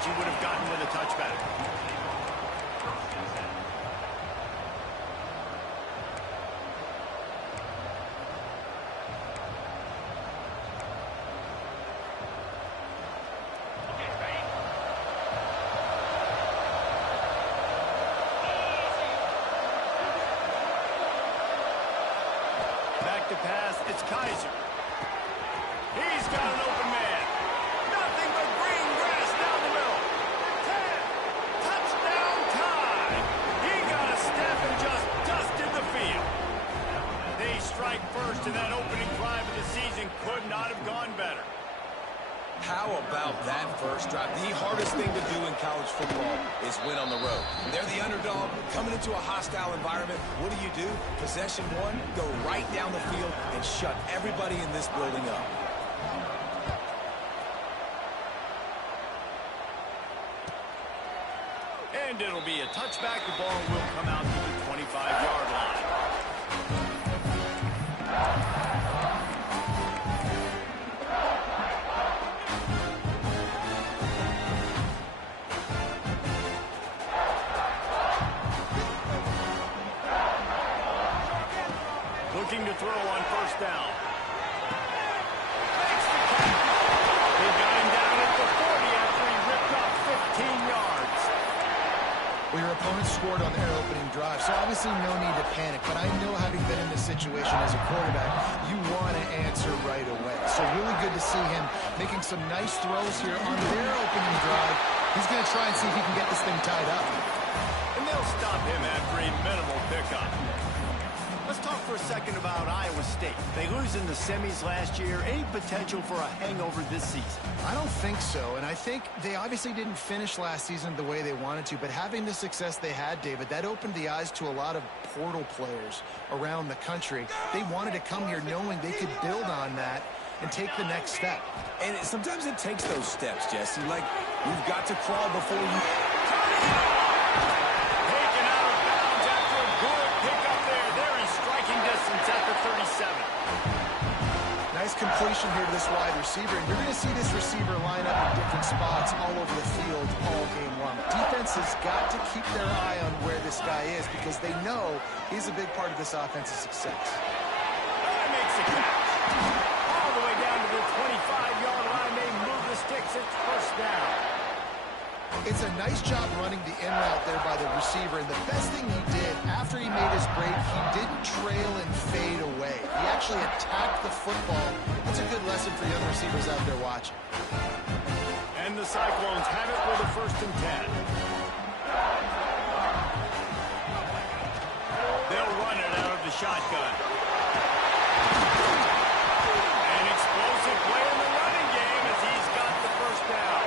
yards he would have gotten with a touchback. Back to pass, it's Kaiser. He's got an open man. Nothing but green grass down the middle. 10. Touchdown time. He got a step and just dusted the field. They strike first, and that opening drive of the season could not have gone better. How about that first drive? The hardest thing to do in college football is win on the road. They're the underdog, coming into a hostile environment. What do? Possession one, go right down the field and shut everybody in this building up. And it'll be a touchback. The ball will come out to the 25-yard line. Looking to throw on first down. Makes the catch. They got him down at the 40 after he ripped off 15 yards. Well, your opponent scored on their opening drive, so obviously no need to panic. But I know, having been in this situation as a quarterback, you want to answer right away. So really good to see him making some nice throws here on their opening drive. He's going to try and see if he can get this thing tied up. And they'll stop him after a minimal pickup. Let's talk for a second about Iowa State. They lose in the semis last year. Any potential for a hangover this season? I don't think so, and I think they obviously didn't finish last season the way they wanted to, but having the success they had, David, that opened the eyes to a lot of portal players around the country. They wanted to come here knowing they could build on that and take the next step. And sometimes it takes those steps, Jesse. Like, you've got to crawl before you... Taken out of bounds after a good pickup there. They're in striking distance at the 37. Nice completion here to this wide receiver, and you're going to see this receiver line up in different spots all over the field all game long. Defense has got to keep their eye on where this guy is because they know he's a big part of this offense's success. That makes a catch. All the way down to the 25-yard line. They move the sticks. It's first down. It's a nice job running the in route there by the receiver, and the best thing he did after he made his break, he didn't trail and fade away. He actually attacked the football. That's a good lesson for young receivers out there watching. And the Cyclones have it with a 1st and 10. They'll run it out of the shotgun. An explosive play in the running game as he's got the first down.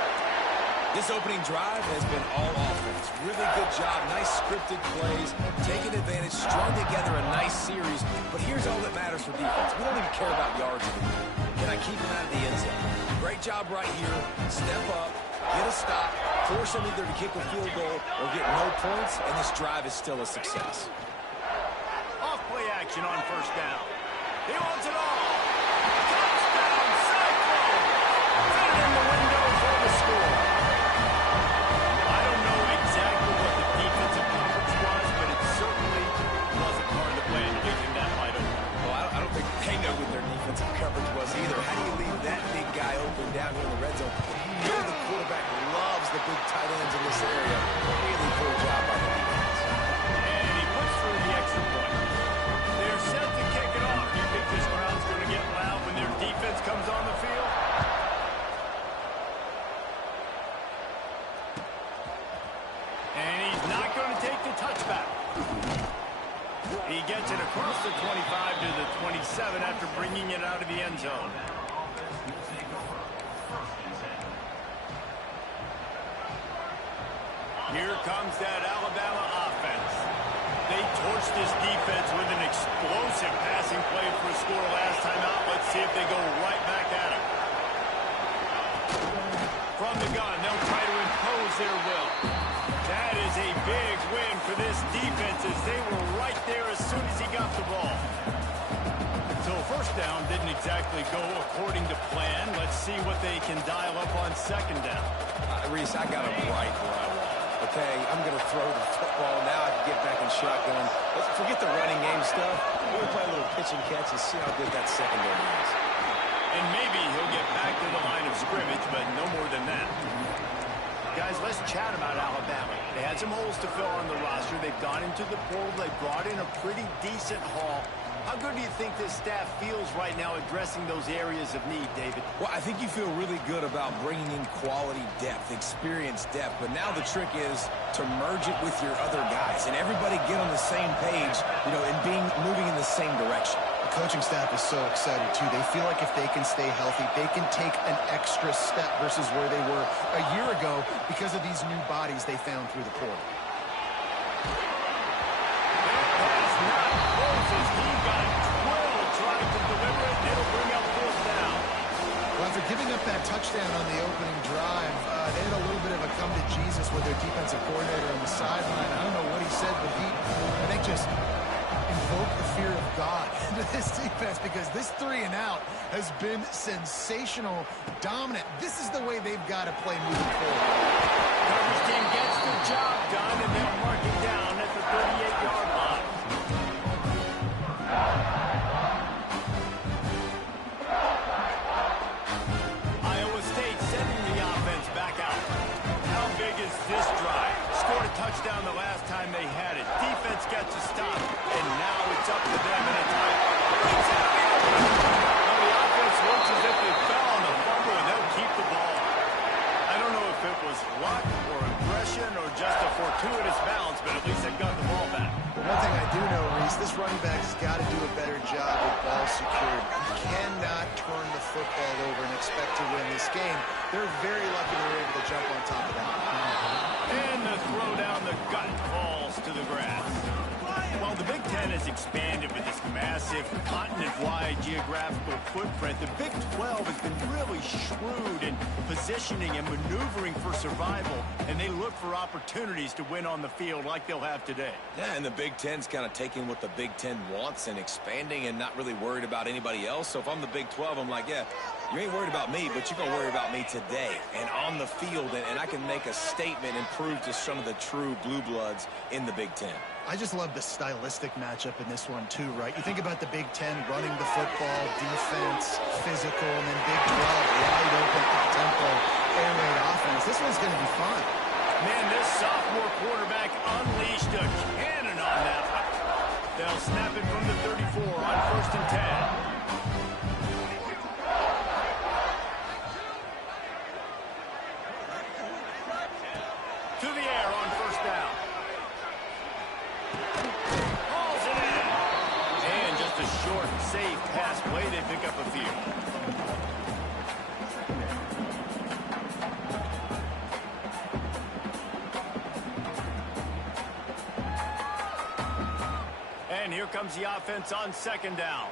This opening drive has been all offense. Really good job. Nice scripted plays. Taking advantage. Strung together a nice series. But here's all that matters for defense. We don't even care about yards anymore. Can I keep him out of the end zone? Great job right here. Step up. Get a stop. Force him either to kick a field goal or get no points. And this drive is still a success. Off play action on first down. He wants it all. Touchdown, Cyclone. Put it in the window for the score. I don't know exactly what the defensive coverage was, but it certainly wasn't part of the plan to leave him that wide open. Well, I don't think they know what their defensive coverage was either. How do you leave that big guy open down here in the red zone? You know the quarterback loves the big tight ends in this area. Really poor job by the defense. And he puts through the extra point. They're set to kick it off. You think this crowd's going to get loud when their defense comes on the field? And he's not going to take the touchback. He gets it across the 25 to the 27 after bringing it out of the end zone. Here comes that Alabama offense. They torched this defense with an explosive passing play for a score last time out. Let's see if they go right back at him. From the gun, they'll try to impose their will. That is a big win for this defense as they were right there as soon as he got the ball. So first first down didn't exactly go according to plan. Let's see what they can dial up on second down. Reese, I got him right where I want. Okay, I'm going to throw the football. Now I can get back in shotgun. Let's forget the running game stuff. We're going to play a little pitch and catch and see how good that secondary is. And maybe he'll get back to the line of scrimmage, but no more than that. Guys, let's chat about Alabama. They had some holes to fill on the roster. They've gone into the portal. They brought in a pretty decent haul. How good do you think this staff feels right now addressing those areas of need, David? Well, I think you feel really good about bringing in quality depth, experience depth. But now the trick is to merge it with your other guys and everybody get on the same page, and moving in the same direction. The coaching staff is so excited, too. They feel like if they can stay healthy, they can take an extra step versus where they were a year ago because of these new bodies they found through the portal. After giving up that touchdown on the opening drive, they had a little bit of a come to Jesus with their defensive coordinator on the sideline. I don't know what he said, but I think just invoked the fear of God into this defense because this 3-and-out has been sensational, dominant. This is the way they've got to play moving forward. Coverage team gets the job done, and they'll mark it down at the 38-yard line. Iowa State sending the offense back out. How big is this drive? Scored a touchdown the last time they had it. Defense gets a stop, and now it's up to them in a time. Now the offense looks as if they fell on the fumble, and they'll keep the ball. I don't know if it was luck or aggression or just a fortuitous bounce, but at least they got the ball back. But one thing I do know, Reese, this running back has got to do a better job with ball secured. You cannot turn the football over and expect to win this game. They're very lucky they were able to jump on top of that. And the throw down the gut falls to the grass. While the Big Ten has expanded with this massive continent-wide geographical footprint, the Big 12 has been really shrewd in positioning and maneuvering for survival, and they look for opportunities to win on the field like they'll have today. Yeah, and the Big Ten's kind of taking what the Big Ten wants and expanding and not really worried about anybody else. So if I'm the Big 12, I'm like, yeah, you ain't worried about me, but you're going to worry about me today and on the field, and I can make a statement and prove to some of the true blue bloods in the Big Ten. I just love the stylistic matchup in this one, too, right? You think about the Big Ten running the football, defense, physical, and then Big 12, wide open, up-tempo, air raid offense. This one's going to be fun. Man, this sophomore quarterback unleashed a cannon on that one. They'll snap it from the 34 on 1st and 10. To the air on 1st down. Hauls it in. And just a short, safe pass play. They pick up a few. And here comes the offense on 2nd down.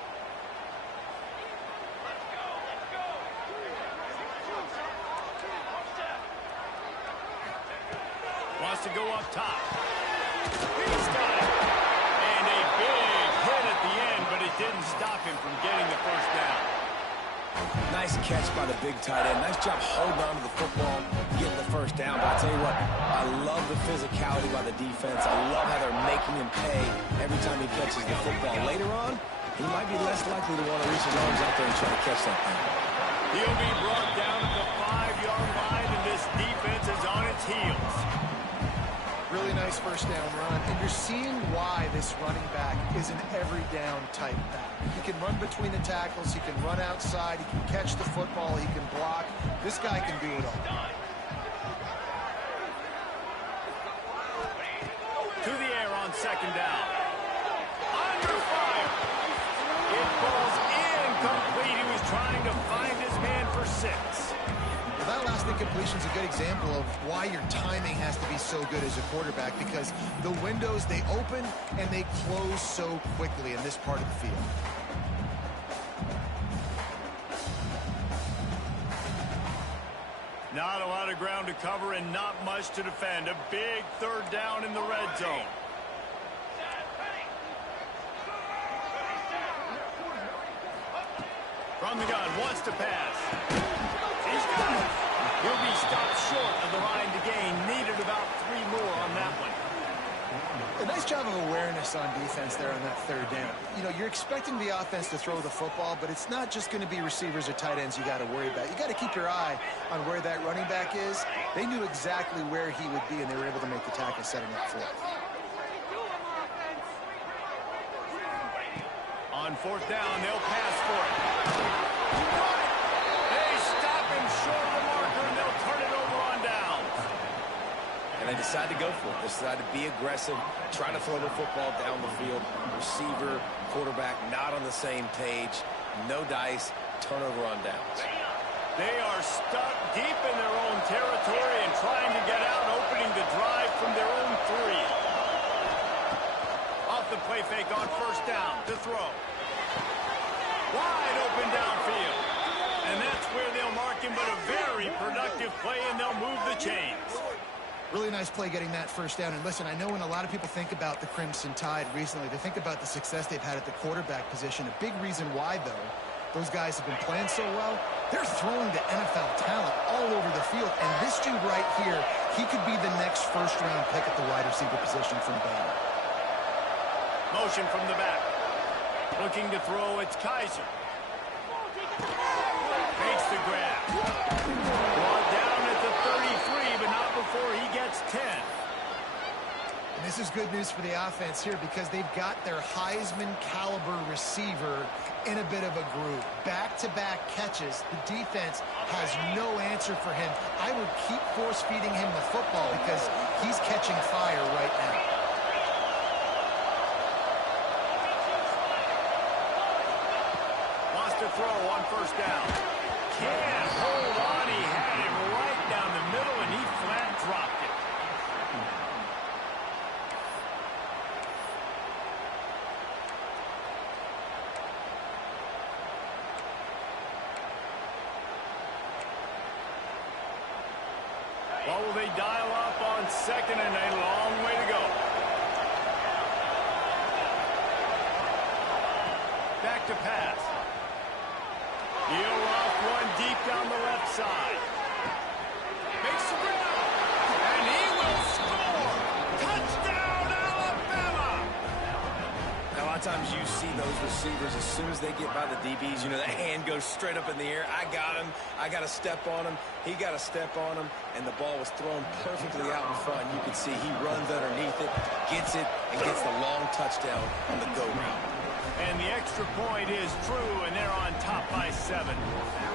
Wants to go up top. He's got it. And a big hit at the end, but it didn't stop him from getting the 1st down. Nice catch by the big tight end. Nice job holding on to the football, getting the 1st down. But I tell you what, I love the physicality by the defense. I love how they're making him pay every time he catches the football. Later on, he might be less likely to want to reach his arms out there and try to catch that thing. He'll be brought down at the 5-yard line, and this defense is on its heels. Really nice 1st down run, and you're seeing why this running back is an every down type back. He can run between the tackles, he can run outside, he can catch the football, he can block. This guy can do it all. To the air on 2nd down. Under fire. It falls incomplete. He was trying to find his man for 6. Well, that last incompletion is a good example of why your timing has to be so good as a quarterback, because the windows, they open and they close so quickly in this part of the field. Not a lot of ground to cover and not much to defend. A big 3rd down in the red zone. From the gun, wants to pass. He's got it. He'll be stopped short of the line to gain. Needed about 3 more on that one. A nice job of awareness on defense there on that third down. You know, you're expecting the offense to throw the football, but it's not just going to be receivers or tight ends you got to worry about. You got to keep your eye on where that running back is. They knew exactly where he would be, and they were able to make the tackle setting up for it. On 4th down, they'll pass for it. They stop him short of the marker, and they'll turn it over on downs. And they decide to go for it. They decide to be aggressive, try to throw the football down the field. Receiver, quarterback, not on the same page. No dice, turnover on downs. They are stuck deep in their own territory and trying to get out, opening the drive from their own 3. Off the play fake on 1st down to throw. Wide open downfield. And that's where they'll mark him, but a very productive play, and they'll move the chains. Really nice play getting that 1st down. And listen, I know when a lot of people think about the Crimson Tide recently, they think about the success they've had at the quarterback position. A big reason why, though, those guys have been playing so well, they're throwing to NFL talent all over the field. And this dude right here, he could be the next 1st-round pick at the wide receiver position from Bama. Motion from the back. Looking to throw, it's Kaiser. Makes the grab. Brought down at the 33, but not before he gets 10. And this is good news for the offense here because they've got their Heisman-caliber receiver in a bit of a groove. Back-to-back catches. The defense has no answer for him. I would keep force-feeding him the football because he's catching fire right now. Throw on 1st down. Can't hold on. He had him right down the middle, and he flat dropped it. What will they dial up on 2nd and a long way to go? Back to pass. He'll off one deep down the left side. Makes the grab. And he will score. Touchdown, Alabama. Now, a lot of times you see those receivers, as soon as they get by the DBs, you know, the hand goes straight up in the air. I got him. I got to step on him. He got to step on him. And the ball was thrown perfectly out in front. You can see he runs underneath it, gets it, and gets the long touchdown on the go route. And the extra point is true, and they're on top by 7.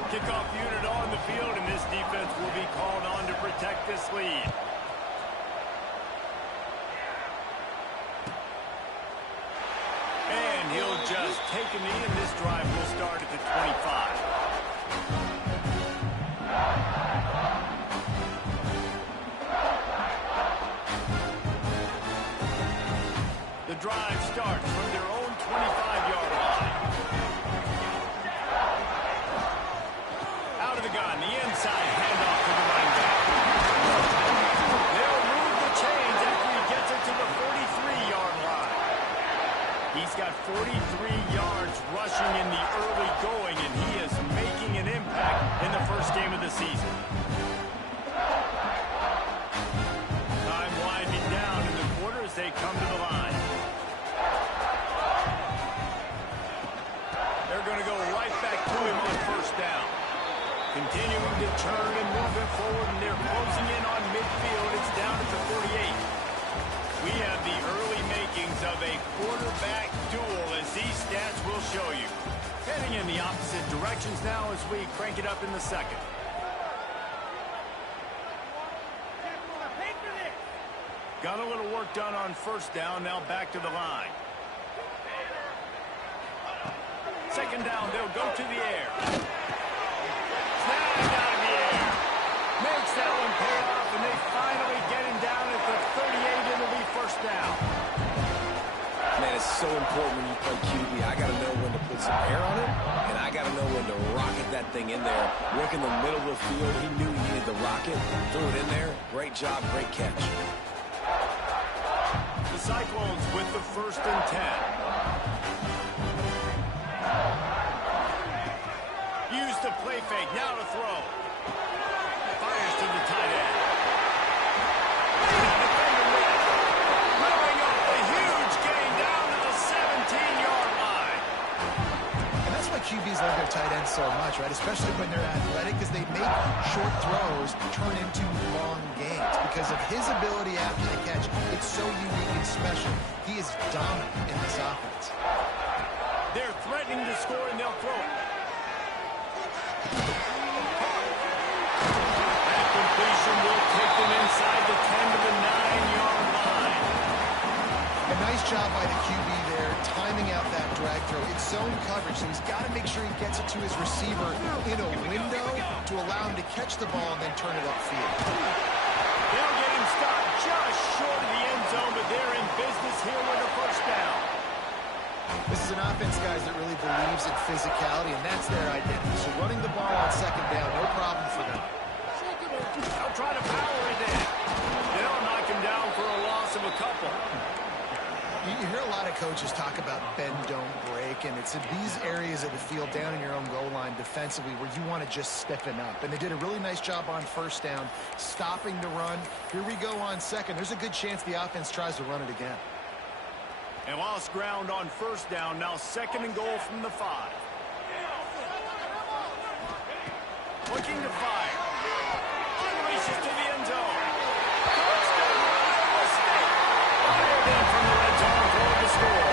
Kickoff unit on the field, and this defense will be called on to protect this lead. And he'll just take a knee, and this drive will start at the 25. The drive starts from their own 25-yard line. Out of the gun, the inside handoff to the running back. They'll move the chains after he gets it to the 43-yard line. He's got 43 yards rushing in the early going, and he is making an impact in the first game of the season. Time winding down in the quarter as they come to the line. They're going to go right back to him on 1st down. Continuing to turn and move it forward, and they're closing in on midfield. It's down at the 48. We have the early makings of a quarterback duel, as these stats will show you. Heading in the opposite directions now as we crank it up in the 2nd. Got a little work done on 1st down, now back to the line. 2nd down, they'll go to the air. Snagged out of the air. Makes that one pay off, and they finally get him down at the 38. It'll be 1st down. Man, it's so important when you play QB. I got to know when to put some air on it, and I got to know when to rocket that thing in there. Work in the middle of the field. He knew he needed the rocket. Threw it in there. Great job, great catch. The Cyclones with the 1st and 10. play fake. Now to throw. Fires to the tight end. Defender missed. Moving up a huge gain down to the 17-yard line. And that's why QBs love their tight ends so much, right? Especially when they're athletic, because they make short throws turn into long gains. Because of his ability after the catch, it's so unique and special. He is dominant in this offense. They're threatening to score, and they'll throw it. That completion will take them inside the 10 to the 9-yard line. A nice job by the QB there, timing out that drag throw. It's zone coverage, so he's got to make sure he gets it to his receiver in a window to allow him to catch the ball and then turn it upfield. They'll get him stopped just short of the end zone, but they're in business here with a first down. This is an offense, guys, that really believes in physicality, and that's their identity. So running the ball on second down, no problem for them. They'll try to power it in. They'll knock him down for a loss of a couple. You hear a lot of coaches talk about bend, don't break, and it's in these areas of the field down in your own goal line defensively where you want to just stiffen up. And they did a really nice job on first down, stopping the run. Here we go on second. There's a good chance the offense tries to run it again. And lost ground on first down. Now second and goal from the 5. Looking to fire. Unleashes to the end zone. Touchdown, Iowa State. Fired in from the red zone for the score.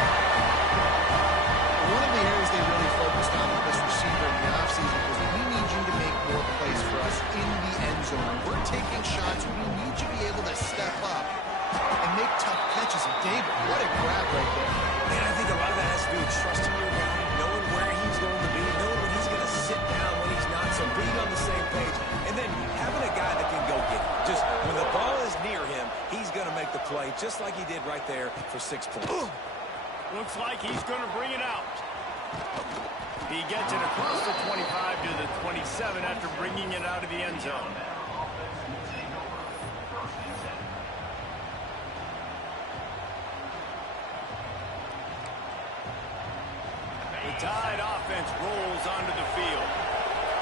One of the areas they really focused on with this receiver in the offseason was we need you to make more plays for us in the end zone. We're taking shots. We need you to be able to step up and make tough catches. And David, what a grab right there. And I think a lot of that has to do with trusting your guy, knowing where he's going to be, knowing when he's going to sit down, when he's not, so being on the same page, and then having a guy that can go get it. Just when the ball is near him, he's going to make the play, just like he did right there for 6 points. Looks like he's going to bring it out. He gets it across the 25 to the 27 after bringing it out of the end zone. The Tide offense rolls onto the field.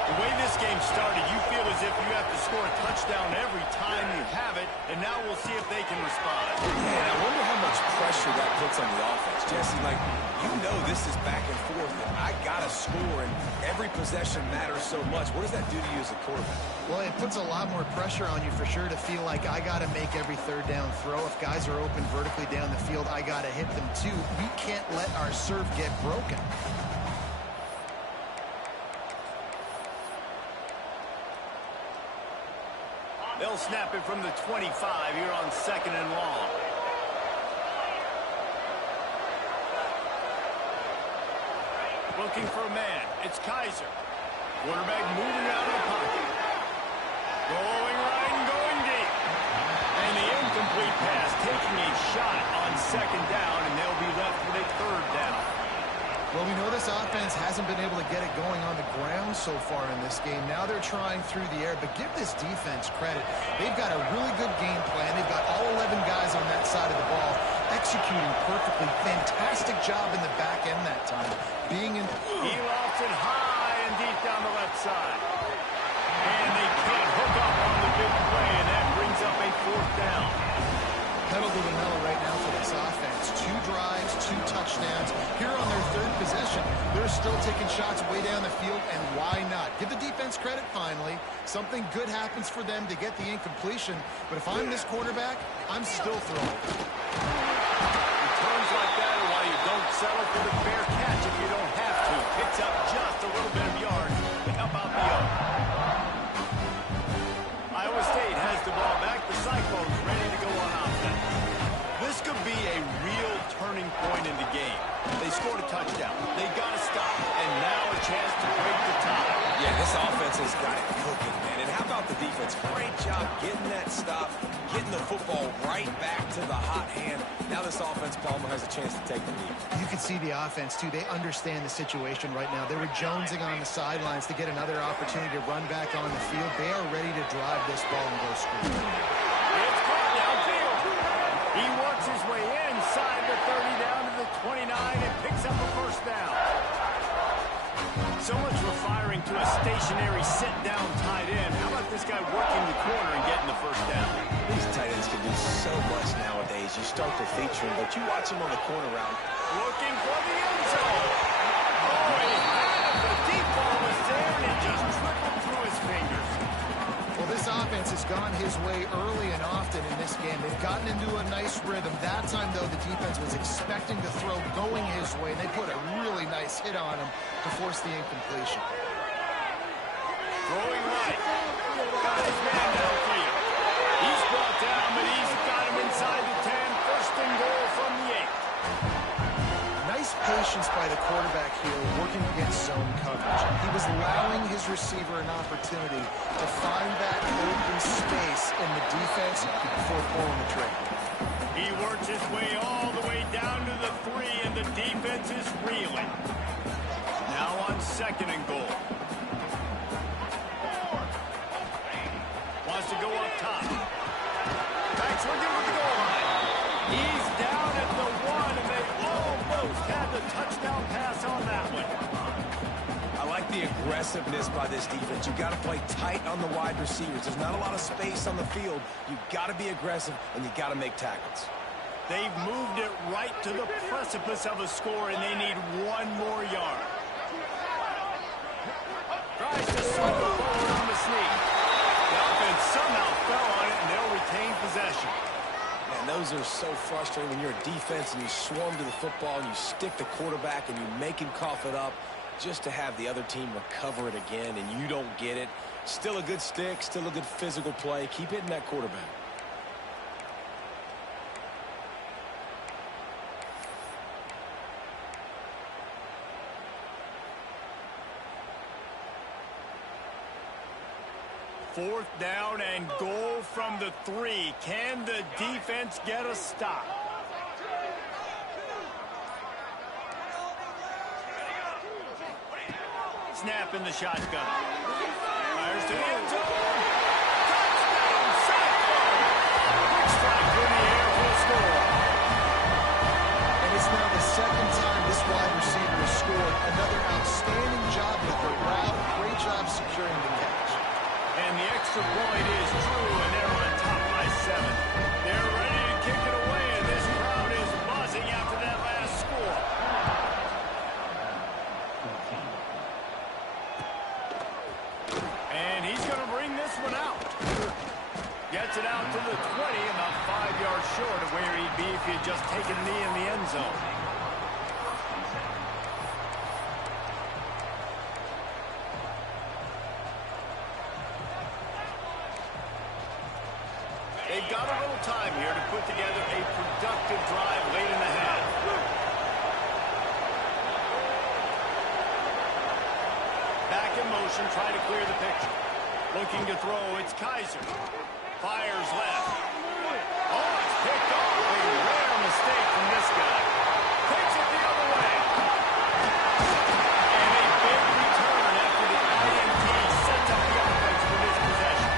The way this game started, you feel as if you have to score a touchdown every time you have it, and now we'll see if they can respond. Yeah, and I wonder how much pressure that puts on the offense. Jesse, like, you know this is back and forth, and I got to score, and every possession matters so much. What does that do to you as a quarterback? Well, it puts a lot more pressure on you for sure to feel like I got to make every third down throw. If guys are open vertically down the field, I got to hit them too. We can't let our serve get broken. They'll snap it from the 25 here on second and long. Looking for a man. It's Kaiser. Quarterback moving out of the pocket. Going right and going deep. And the incomplete pass taking a shot on second down, and they'll be left with a third down. Well, we know this offense hasn't been able to get it going on the ground so far in this game. Now they're trying through the air, but give this defense credit. They've got a really good game plan. They've got all 11 guys on that side of the ball executing perfectly. Fantastic job in the back end that time. Being in... He lofts it high and deep down the left side. And they can't hook up on the big play, and that brings up a fourth down. Pedal to the metal right now for this offense. 2 drives, 2 touchdowns. Here on their third possession, they're still taking shots way down the field, and why not? Give the defense credit finally. Something good happens for them to get the incompletion, but if I'm this quarterback, I'm still throwing. Returns like that are why you don't settle for the fair catch if you don't have to. Picks up just a little bit of yards to help out the other. Iowa State has the ball back. The Cyclones ready to go on offense. This could be a real turning point in the game. They scored a touchdown. They got to stop, and now a chance to break the tie. Yeah, this offense has got it cooking, man. And how about the defense? Great job getting that stop, getting the football right back to the hot hand. Now this offense, Palmer, has a chance to take the lead. You can see the offense, too. They understand the situation right now. They were jonesing on the sidelines to get another opportunity to run back on the field. They are ready to drive this ball and go score. It's caught downfield. He works his way inside the 30 down to the 29 and picks up a first down. So much for firing to a stationary sit-down tight end. How about this guy working the corner and getting the first down? These tight ends can do so much nowadays. You start to feature him, but you watch him on the corner route. Looking for the end zone. Oh, he had it. The deep ball was there, and it just trickled through his fingers. Well, this offense has gone his way early and often in this game. They've gotten into a nice rhythm. That time, though, the defense was expecting the throw going his way. They put a really nice hit on him to force the incompletion. Throwing right. Got his man down for you. He's brought down, but he's got him inside the 10. First and goal from the 8. Nice patience by the quarterback here, working against zone coverage. He was allowing his receiver an opportunity to find that open space in the defense before pulling the trigger. He works his way all the way down to the 3, and the defense is reeling. Now on second and goal. Wants to go up top. Backs looking with the goal line. He's down at the 1, and they almost had the touchdown pass on that one. I like the aggressiveness by this defense. You got to play tight on the wide receivers. There's not a lot of space on the field. You got to be aggressive, and you got to make tackles. They've moved it right to the precipice of a score, and they need 1 more yard. Tries to circle forward on the sneak. The offense somehow fell on it, and they'll retain possession. Man, those are so frustrating when you're a defense and you swarm to the football and you stick the quarterback and you make him cough it up just to have the other team recover it again and you don't get it. Still a good stick, still a good physical play. Keep hitting that quarterback. Fourth down and goal from the 3. Can the defense get a stop? Snap in the shotgun. Fires to the end zone. Touchdown, Cyclone! Quick strike in the air for a score. And it's now the second time this wide receiver has scored. Another outstanding job with the route. Great job securing the catch. And the extra point is true, and they're on top by 7. They're ready to kick it away, and this crowd is buzzing after that last score. And he's going to bring this one out. Gets it out to the 20, about 5 yards short of where he'd be if he had just taken a knee in the end zone. They've got a little time here to put together a productive drive late in the half. Back in motion, trying to clear the picture. Looking to throw, it's Kaiser. Fires left. Oh, it's picked off. A rare mistake from this guy. Takes it the other way. And a big return after the INT sets up the offense for this possession.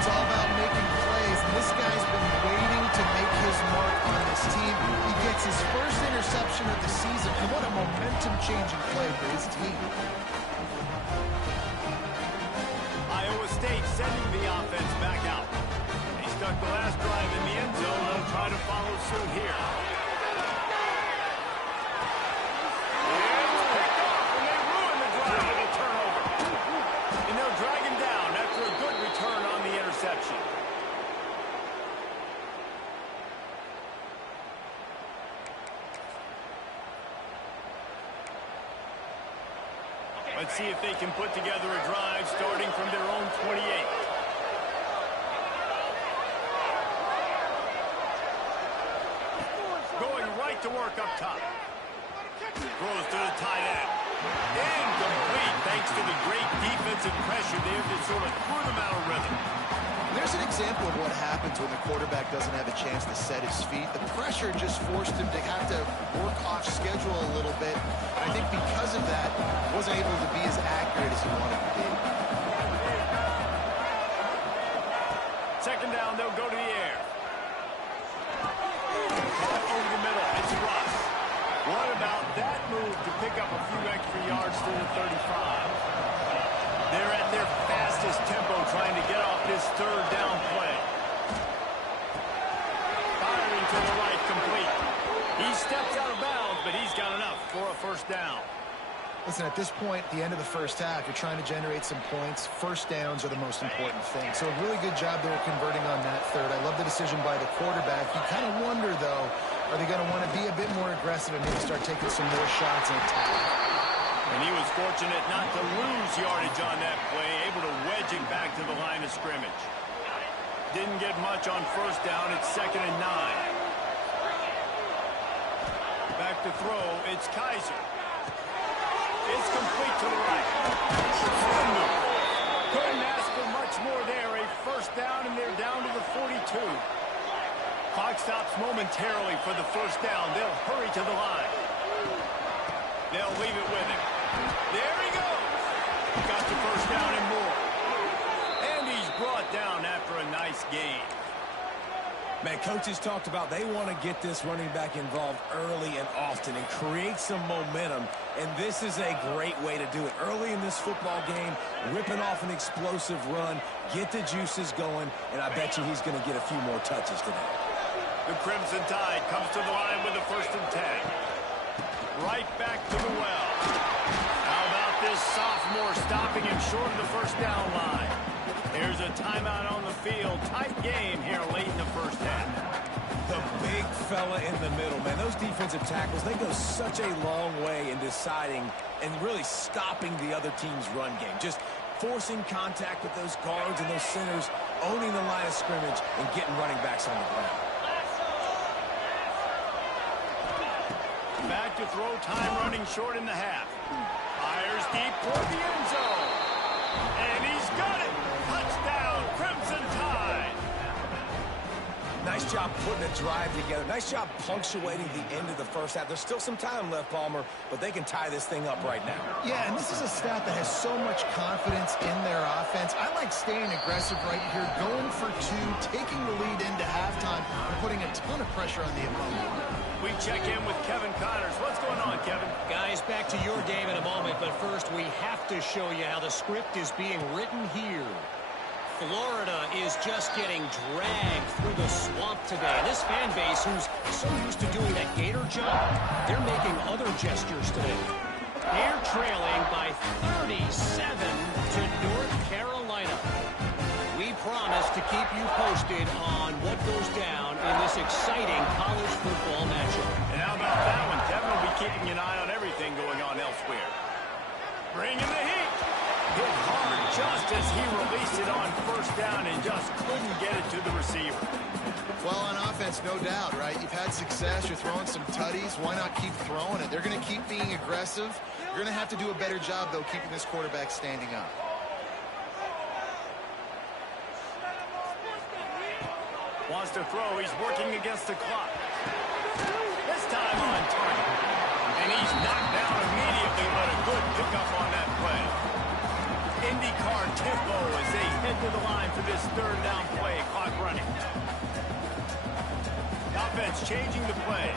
It's all about making plays, and this guy's been waiting to make his mark on this team. He gets his first interception of the season, and what a momentum-changing play for his team. Iowa State sending the offense back out. They stuck the last drive in the end zone. They'll try to follow suit here. It's picked off, and they ruin the drive with a turnover. And they'll drag him down after a good return on the interception. Let's see if they can put together a drive starting from their own 28. Going right to work up top. Throws to the tight end. Incomplete thanks to the great defensive pressure there that sort of threw them out of rhythm. There's an example of what happens when the quarterback doesn't have a chance to set his feet. The pressure just forced him to have to work off schedule a little bit. And I think because of that, wasn't able to be as accurate as he wanted to be. Second down, they'll go to the air. Caught over the middle. It's Russ. What about that move to pick up a few extra yards to the 35. They're at their fastest tempo trying to get off this third down play. Firing to the right, complete. He steps out of bounds, but he's got enough for a first down. Listen, at this point, the end of the first half, you're trying to generate some points. First downs are the most important thing. So a really good job there converting on that third. I love the decision by the quarterback. You kind of wonder, though, are they going to want to be a bit more aggressive and maybe start taking some more shots and attack? And he was fortunate not to lose yardage on that play, able to wedge it back to the line of scrimmage. Didn't get much on first down. It's 2nd and 9. Back to throw. It's Kizer. It's complete to the right. Couldn't ask for much more there. A first down, and they're down to the 42. Clock stops momentarily for the first down. They'll hurry to the line. They'll leave it with him. There he goes. Got the first down and more. And he's brought down after a nice gain. Man, coaches talked about they want to get this running back involved early and often and create some momentum, and this is a great way to do it. Early in this football game, ripping off an explosive run, get the juices going, and I bet you he's going to get a few more touches today. The Crimson Tide comes to the line with a 1st and 10. Right back to the well. How about this sophomore stopping him short of the first down line? There's a timeout on the field. Tight game here late in the first half. The big fella in the middle, man. Those defensive tackles, they go such a long way in deciding and really stopping the other team's run game. Just forcing contact with those guards and those centers, owning the line of scrimmage, and getting running backs on the ground. Back to throw, time running short in the half. Fires deep toward the end zone. And he's got it. Touchdown, Crimson Tide. Nice job putting a drive together. Nice job punctuating the end of the first half. There's still some time left, Palmer, but they can tie this thing up right now. Yeah, and this is a staff that has so much confidence in their offense. I like staying aggressive right here, going for two, taking the lead into halftime, and putting a ton of pressure on the opponent. We check in with Kevin Connors. What's going on, Kevin? Guys, back to your game in a moment, but first we have to show you how the script is being written here. Florida is just getting dragged through the swamp today. This fan base, who's so used to doing that gator jump, they're making other gestures today. They're trailing by 37 to North Carolina. We promise to keep you posted on what goes down in this exciting college football matchup. And how about that one? Kevin will be keeping an eye on everything going on elsewhere. Bringing the heat. Hit hard just as he released it on first down and just couldn't get it to the receiver. Well, on offense, no doubt, right? You've had success. You're throwing some tutties. Why not keep throwing it? They're going to keep being aggressive. You're going to have to do a better job, though, keeping this quarterback standing up. Wants to throw. He's working against the clock. This time on target. And he's knocked down immediately, but a good pickup on that play. IndyCar tempo as they head to the line for this third down play. Clock running. Offense changing the play.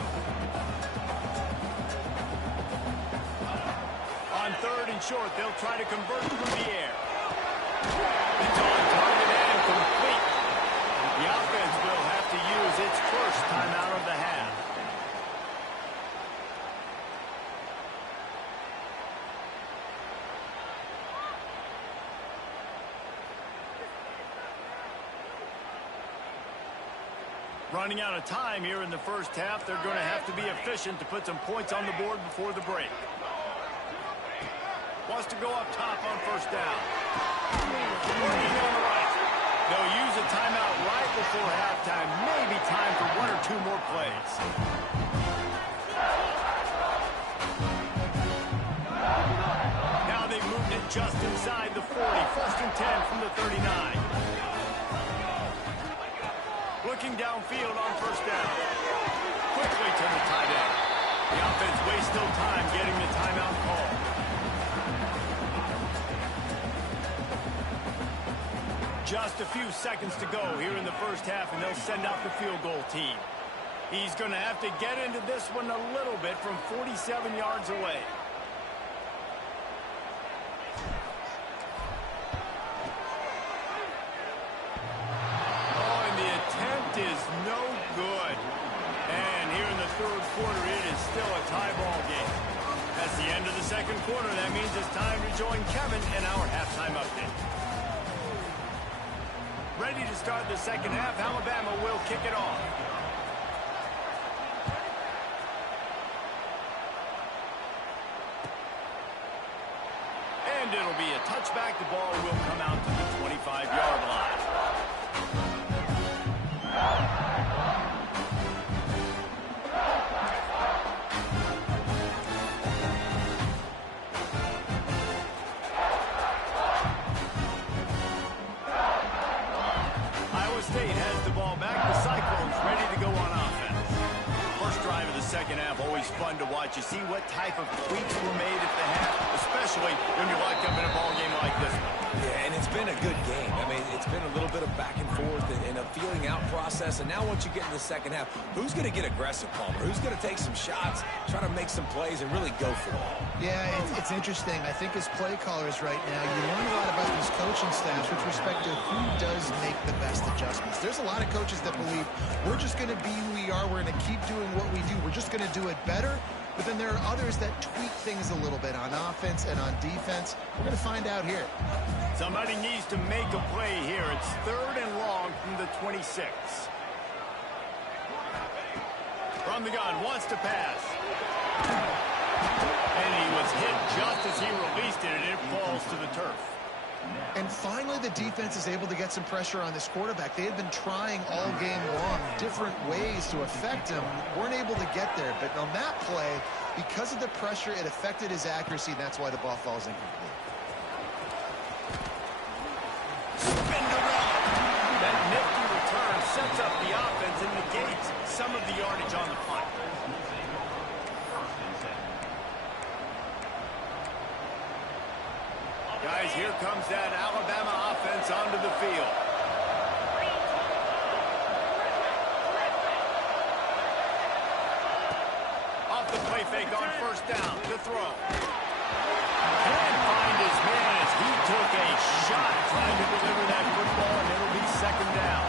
On 3rd and short, they'll try to convert through the air. It's on target and complete. The offense will have to use its first timeout of the half. Running out of time here in the first half. They're going to have to be efficient to put some points on the board before the break. Wants to go up top on first down. Working on the right. They'll use a timeout right before halftime. Maybe time for 1 or 2 more plays. Now they've moved it just inside the 40. 1st and 10 from the 39. Looking downfield on first down. Quickly to the tight end. The offense wastes no time getting the timeout call. Just a few seconds to go here in the first half, and they'll send out the field goal team. He's going to have to get into this one a little bit from 47 yards away. Oh, and the attempt is no good. And here in the third quarter, it is still a tie ball game. That's the end of the second quarter. That means it's time to join Kevin in our halftime update. Ready to start the second half. Alabama will kick it off. And it'll be a touchback. The ball will come out to the 25-yard line. Iowa State has the ball back. The Cyclones ready to go on offense. First drive of the second half, always fun to watch. You see what type of tweaks were made at the half, especially when you're locked up in a ball game like this one. Yeah, and it's been a good game. I mean, it's been a little bit of back and forth and a feeling out process. And now once you get in the second half, who's going to get aggressive, Palmer? Who's going to take some shots, try to make some plays, and really go for it? Yeah, it's interesting. I think as play callers right now, you learn a lot about these coaching staffs with respect to who does make the best adjustments. There's a lot of coaches that believe we're just going to be who we are. We're going to keep doing what we do. We're just going to do it better. But then there are others that tweak things a little bit on offense and on defense. We're going to find out here. Somebody needs to make a play here. It's third and long from the 26. From the gun, wants to pass. And he was hit just as he released it, and it falls to the turf. And finally, the defense is able to get some pressure on this quarterback. They had been trying all game long different ways to affect him. Weren't able to get there. But on that play, because of the pressure, it affected his accuracy, and that's why the ball falls incomplete. Spinderella. That nifty return sets up the offense and negates some of the yardage on the punt. Guys, here comes that Alabama offense onto the field. Off the play fake on first down. The throw. Can't find his man as he took a shot trying to deliver that football, and it'll be second down.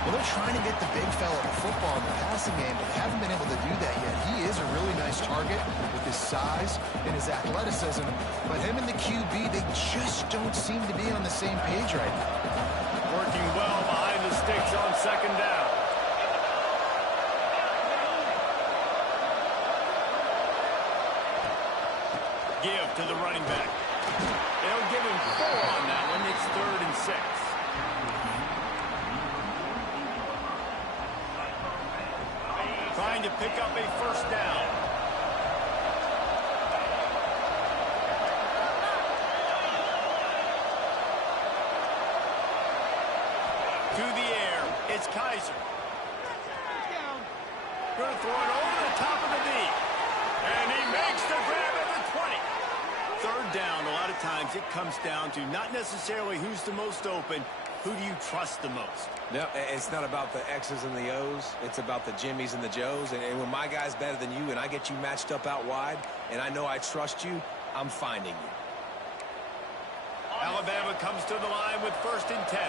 Well, they're trying to get the big fella the football in the passing game, but they haven't been able to do that yet. He is a really nice target with his size and his athleticism, but him and the QB, they just don't seem to be on the same page right now. Working well behind the sticks on second down. Give to the running back. They'll give him 4 on that one. It's third and 6. Trying to pick up a first down. To the air, it's Kaiser. Going to throw it over the top of the knee. And he makes the grab at the 20. Third down, a lot of times it comes down to not necessarily who's the most open, who do you trust the most? No, it's not about the X's and the O's. It's about the Jimmys and the Joes. And when my guy's better than you and I get you matched up out wide, and I know I trust you, I'm finding you. Alabama comes to the line with first and 10.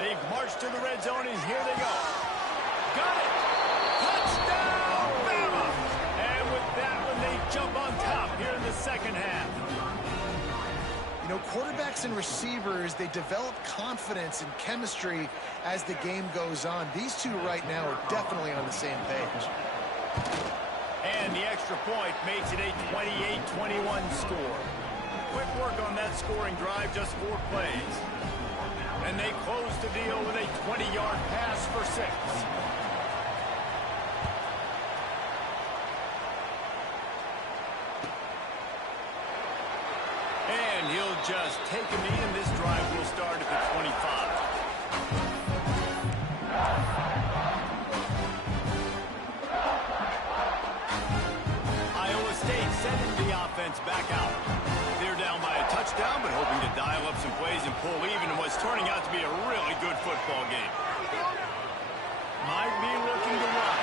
They've marched to the red zone, and here they go. Got it! Touchdown, Bama! And with that one, they jump on top here in the second half. You know, quarterbacks and receivers, they develop confidence and chemistry as the game goes on. These two right now are definitely on the same page. And the extra point makes it a 28-21 score. Quick work on that scoring drive, just 4 plays. And they close the deal with a 20-yard pass for 6. And he'll just take a knee, and this drive will start at the 25. Iowa State sending the offense back out. but hoping to dial up some plays and pull even in what's turning out to be a really good football game. Might be looking to run.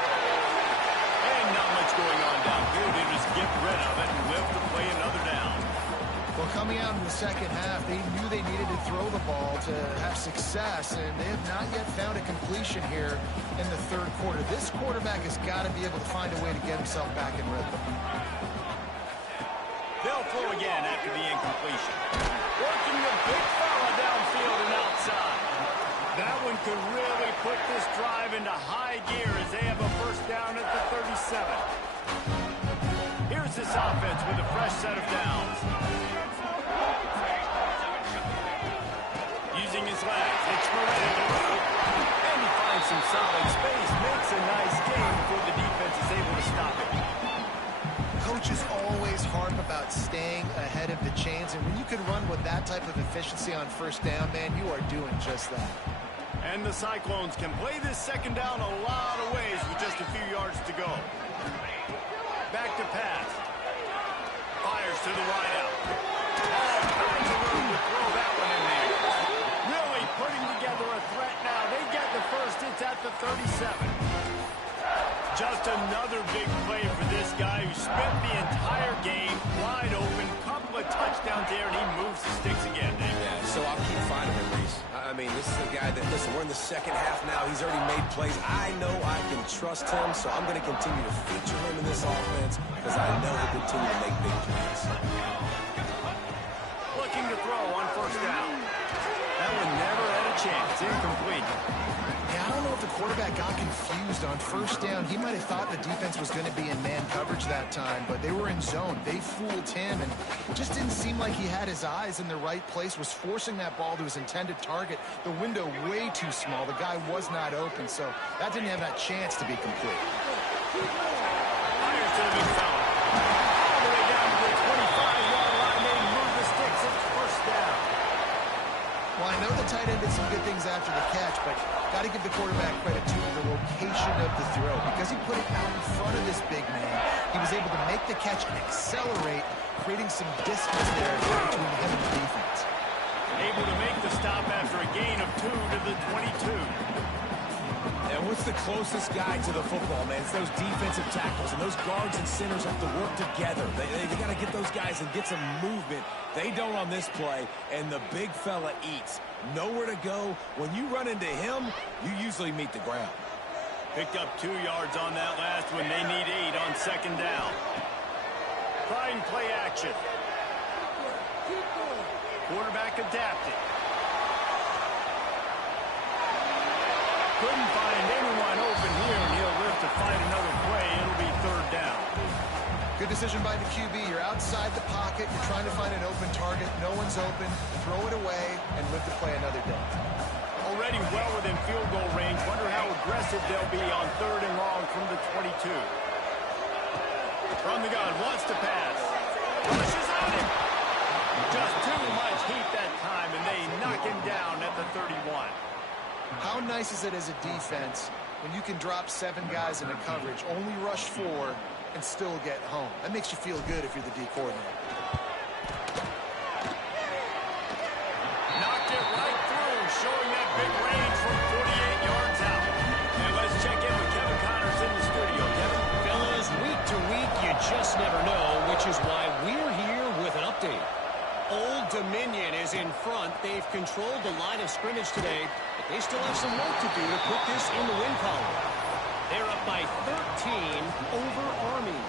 And not much going on down here. They just get rid of it and live to play another down. Well, coming out in the second half, they knew they needed to throw the ball to have success, and they have not yet found a completion here in the third quarter. This quarterback has got to be able to find a way to get himself back in rhythm. They'll throw again after the incompletion. Working the big fella downfield and outside. That one could really put this drive into high gear as they have a first down at the 37. Here's this offense with a fresh set of downs. Using his legs, it's Moreno. And he finds some solid space, makes a nice game before the defense is able to stop it. Coaches always harp about staying ahead of the chains, and when you can run with that type of efficiency on first down, man, you are doing just that. And the Cyclones can play this second down a lot of ways with just a few yards to go. Back to pass. Fires to the wideout. All kinds of room to throw that one in there. Really putting together a threat now. They get the first. It's at the 37. Just another big play for this guy who spent the entire game wide open. Couple of touchdowns there, and he moves the sticks again, Dave. Yeah, so I'll keep finding him, Reese. I mean, this is the guy that, listen, we're in the second half now. He's already made plays. I know I can trust him, so I'm going to continue to feature him in this offense because I know he'll continue to make big plays. Looking to throw on first down. That one never had a chance. Incomplete. Yeah, I don't know if the quarterback got confused on first down. He might have thought the defense was going to be in man coverage that time, but they were in zone. They fooled him, and it just didn't seem like he had his eyes in the right place, was forcing that ball to his intended target. The window way too small. The guy was not open, so that didn't have that chance to be complete. Fires to the big fella. All the way down to the 25-yard line. They move the sticks. It's first down. Well, I know the tight end did some good things after the catch, but got to give the quarterback credit to the location of the throw. Because he put it out in front of this big man, he was able to make the catch and accelerate, creating some distance there between him and the defense. Able to make the stop after a gain of 2 to the 22. And what's the closest guy to the football, man? It's those defensive tackles, and those guards and centers have to work together. They got to get those guys and get some movement. They don't on this play, and the big fella eats. Nowhere to go. When you run into him, you usually meet the ground. Picked up 2 yards on that last one. They need 8 on second down. Trying play action. Quarterback adapted. Couldn't find anyone open here, and he'll live to fight another play. It'll be third down. Good decision by the QB. You're outside the pocket. You're trying to find an open target. No one's open. Throw it away and live to play another day. Already well within field goal range. Wonder how aggressive they'll be on third and long from the 22. From the gun, wants to pass. Rushes on him. Just too much heat that time, and they knock him down at the 31. How nice is it as a defense when you can drop 7 guys into coverage, only rush 4, and still get home? That makes you feel good if you're the D coordinator. Knocked it right through, showing that big range from 48 yards out. And let's check in with Kevin Connors in the studio. Kevin? Fellas, week to week, you just never know, which is why we're here with an update. Old Dominion is in front. They've controlled the line of scrimmage today, but they still have some work to do to put this in the win column. They're up by 13 over Army.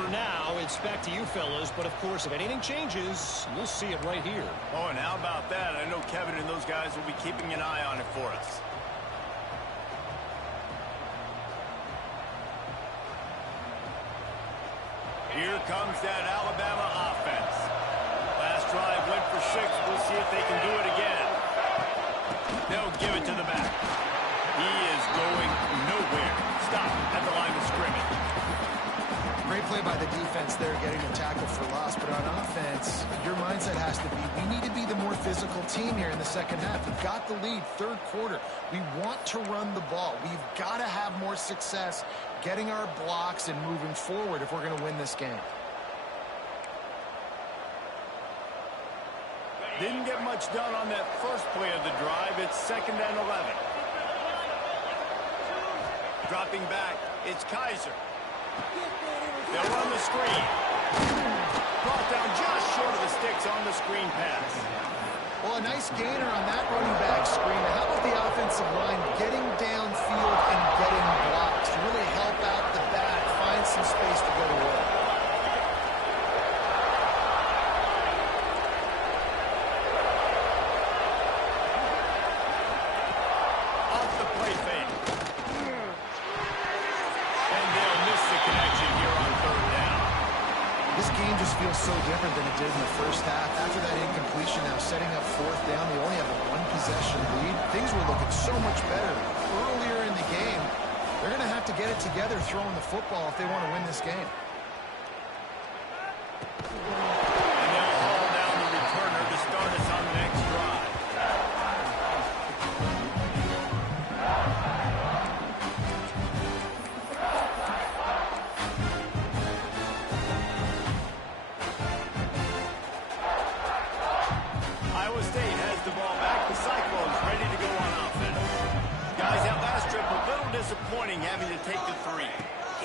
For now, it's back to you fellas, but of course, if anything changes, you'll see it right here. Oh, and how about that? I know Kevin and those guys will be keeping an eye on it for us. Here comes that Alabama offense. Last drive went for 6. We'll see if they can do it again. They'll give it to the back. He is going nowhere. Stop at the line of scrimmage. Great play by the defense there, getting a tackle for loss. But on offense, your mindset has to be, we need to be the more physical team here in the second half. We've got the lead, third quarter. We want to run the ball. We've got to have more success getting our blocks and moving forward if we're going to win this game. Didn't get much done on that first play of the drive. It's 2nd and 11. Dropping back, it's Kaiser. They'll run the screen. Brought down just short of the sticks on the screen pass. Well, a nice gainer on that running back screen. How about the offensive line getting downfield and getting blocks to really help out the back, find some space to go to work? Off the play fake. And they'll miss the connection here on 3rd down. This game just feels so different than it did in the first half. After that incompletion, now setting up 4th down, they only have a 1-possession lead. Things were looking so much better earlier in the game. They're going to have to get it together throwing the football if they want to win this game. And they'll haul down the returner to start us on the next drive. Iowa State has the ball back. The Cyclones ready to go on offense. Guys, that last trip a little disappointing having to take the 3.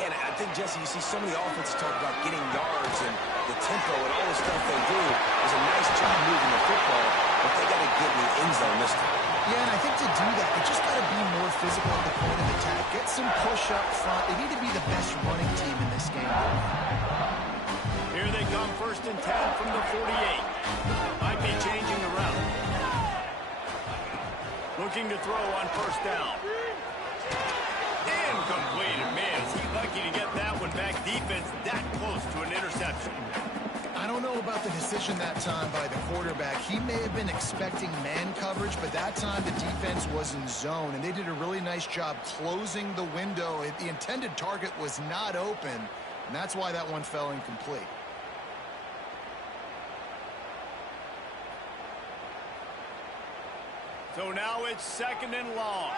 And I think, Jesse, you see so many offenses talk about getting yards and the tempo and all the stuff they do. Is a nice job moving the football, but they got to get in the end zone this time. Yeah, and I think to do that, they just got to be more physical at the point of attack. Get some push up front. They need to be the best running team in this game. Here they come, 1st and 10 from the 48. Might be changing the route. Looking to throw on 1st down. Incomplete. Man, is he lucky to get that one back. Defense that close to an interception. I don't know about the decision that time by the quarterback. He may have been expecting man coverage, but that time the defense was in zone, and they did a really nice job closing the window. The intended target was not open, and that's why that one fell incomplete. So now it's 2nd and long.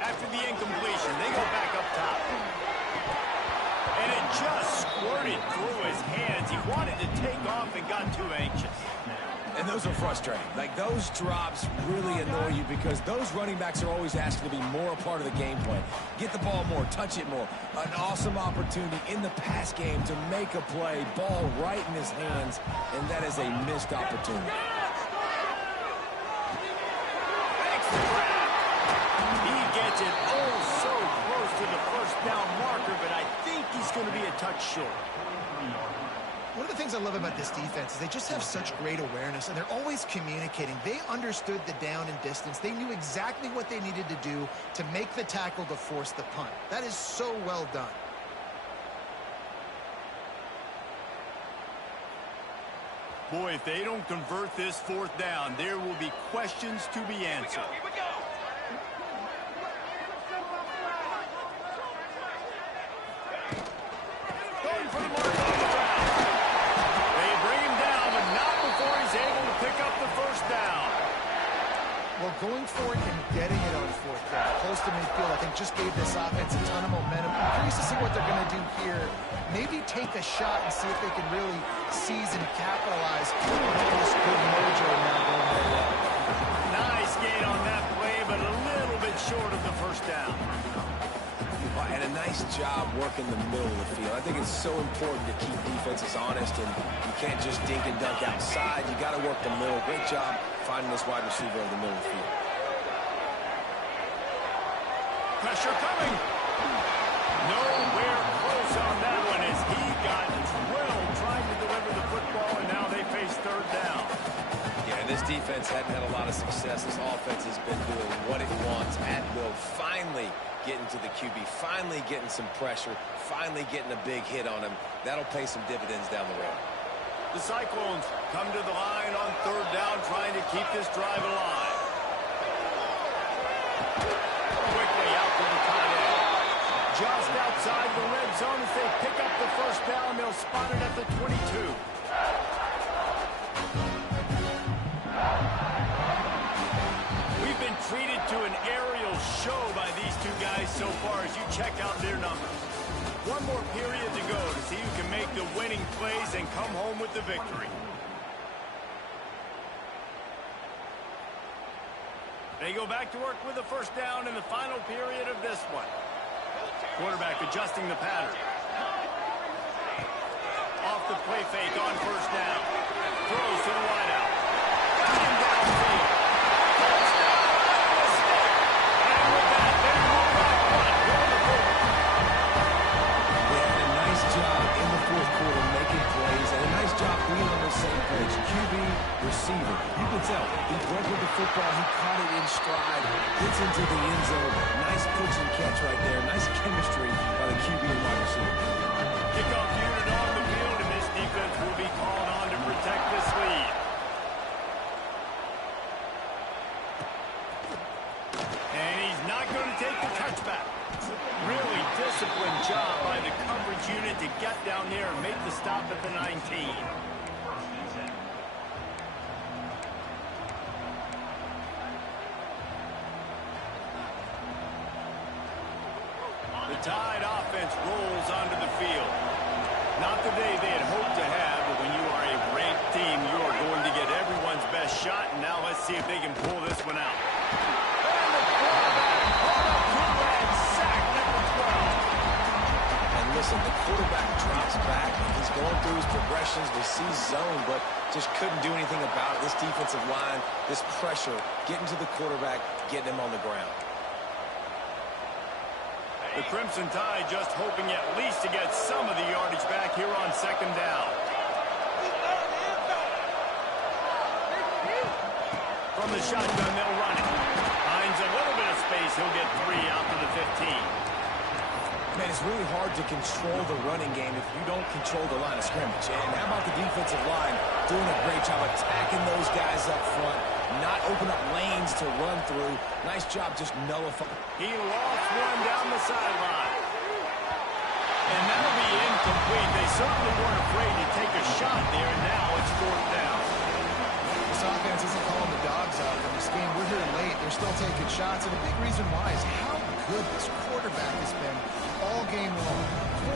After the incompletion, they go back up top. And it just squirted through his hands. He wanted to take off and got too anxious. And those are frustrating. Like, those drops really annoy you because those running backs are always asking to be more a part of the game plan. Get the ball more, touch it more. An awesome opportunity in the pass game to make a play, ball right in his hands, and that is a missed opportunity. Makes the grab. He gets it oh so close to the 1st down marker, but I think he's going to be a touch short. One of the things I love about this defense is they just have such great awareness, and they're always communicating. They understood the down and distance. They knew exactly what they needed to do to make the tackle to force the punt. That is so well done. Boy, if they don't convert this 4th down, there will be questions to be answered. Here we go. Going for the mark on the ground. They bring him down, but not before he's able to pick up the 1st down. Well, going for it and getting it on 4th down, close to midfield, I think just gave this offense a ton of momentum. I'm curious to see what they're going to do here. Maybe take a shot and see if they can really seize and capitalize on this good mojo now going their way. Nice gain on that play, but a little bit short of the 1st down. And a nice job working the middle of the field. I think it's so important to keep defenses honest, and you can't just dink and dunk outside. You got to work the middle. Great job finding this wide receiver over the middle of the field. Pressure coming. Nowhere close on that one as he got drilled trying to deliver the football, and now they face 3rd down. Yeah, this defense hadn't had a lot of success. This offense has been doing what it wants at will. Finally getting to the QB, finally getting some pressure, finally getting a big hit on him. That'll pay some dividends down the road. The Cyclones come to the line on 3rd down, trying to keep this drive alive. Quickly out to the tight end. Just outside the red zone as they pick up the 1st down. They'll spot it at the 22. We've been treated to an aerial show by these two guys so far as you check out their numbers. One more period to go to see who can make the winning game-winning plays and come home with the victory. They go back to work with a first down in the final period of this one. Quarterback adjusting the pattern. Off the play fake on first down. Throws to the wideout. Got him downfield. Touchdown, Iowa State. And with that, they move back one. They had a nice job in the fourth quarter making plays and a nice job being on the same page. QB, receiver. You can tell he broke with the football. He caught it in stride. Gets into the end zone. Nice pitch and catch right there. Nice chemistry by the QB and wide receiver. Kickoff unit on the field, and this defense will be called on to protect this lead. And he's not going to take the touchback. Really disciplined job by the coverage unit to get down there and make the stop at the 19. The Tide offense rolls onto the field. Not the day they had hoped to have, but when you are a ranked team, you are going to get everyone's best shot, and now let's see if they can pull this one out. And the quarterback caught up to and sack number 12. And listen, the quarterback drops back. He's going through his progressions. We see zone, but just couldn't do anything about it. This defensive line, this pressure, getting to the quarterback, getting him on the ground. The Crimson Tide just hoping at least to get some of the yardage back here on second down. From the shotgun, they'll run it. Finds a little bit of space. He'll get 3 out to the 15. Man, it's really hard to control the running game if you don't control the line of scrimmage. And how about the defensive line doing a great job attacking those guys up front, not open up lanes to run through. Nice job just nullifying. He lost one down the sideline. And that'll be incomplete. They certainly weren't afraid to take a shot there, and now it's 4th down. This offense isn't calling the dogs out in this game. We're here late. They're still taking shots, and a big reason why is how good this quarterback has been all game long.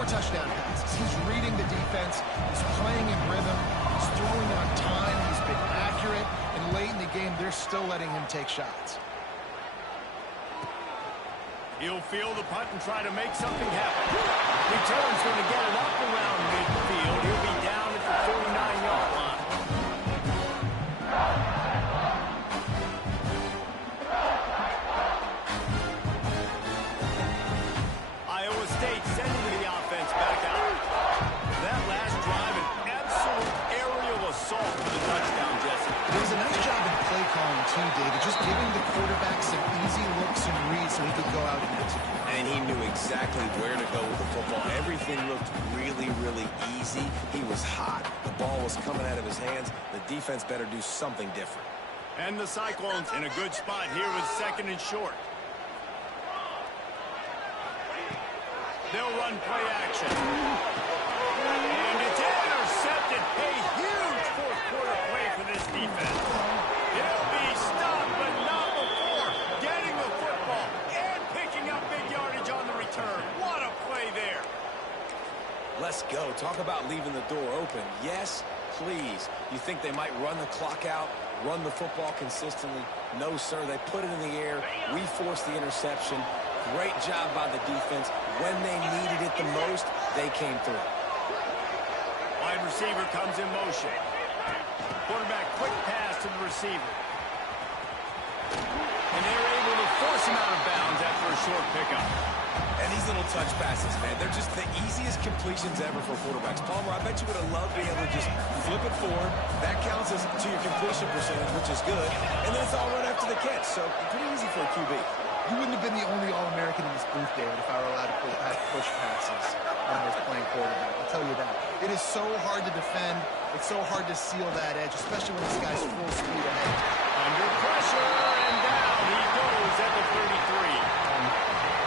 4 touchdown passes. He's reading the defense. He's playing in rhythm. He's throwing on time. He's been accurate. And late in the game, they're still letting him take shots. He'll field the punt and try to make something happen. Return's going to get it up around midfield. He'll be down at the 49-yard line. Iowa State sending the offense back out. That last drive, an absolute aerial assault for the touchdown, Jesse. There was a nice job in play calling, too, David, just giving the quarterback some easy looks and reads so he could go out and execute. And he knew exactly where to go with the football. Everything looked really, really easy. He was hot. The ball was coming out of his hands. The defense better do something different. And the Cyclones in a good spot here with 2nd and short. They'll run play action. And it's intercepted. A huge 4th quarter play for this defense. He'll be stopped, but not before getting the football and picking up big yardage on the return. What a play there. Let's go. Talk about leaving the door open. Yes, please. You think they might run the clock out, run the football consistently? No, sir. They put it in the air. We forced the interception. Great job by the defense. When they needed it the most, they came through. Wide receiver comes in motion. Quarterback quick pass to the receiver. And they're able to force him out of bounds after a short pickup. And these little touch passes, man, they're just the easiest completions ever for quarterbacks. Palmer, I bet you would have loved being able to just flip it forward. That counts as to your completion percentage, which is good. And then it's all right after the catch. So pretty easy for a QB. You wouldn't have been the only All-American in this booth, David, if I were allowed to push passes when I was playing quarterback. I'll tell you that. It is so hard to defend. It's so hard to seal that edge, especially when this guy's full speed ahead. Under pressure, and down he goes at the 33.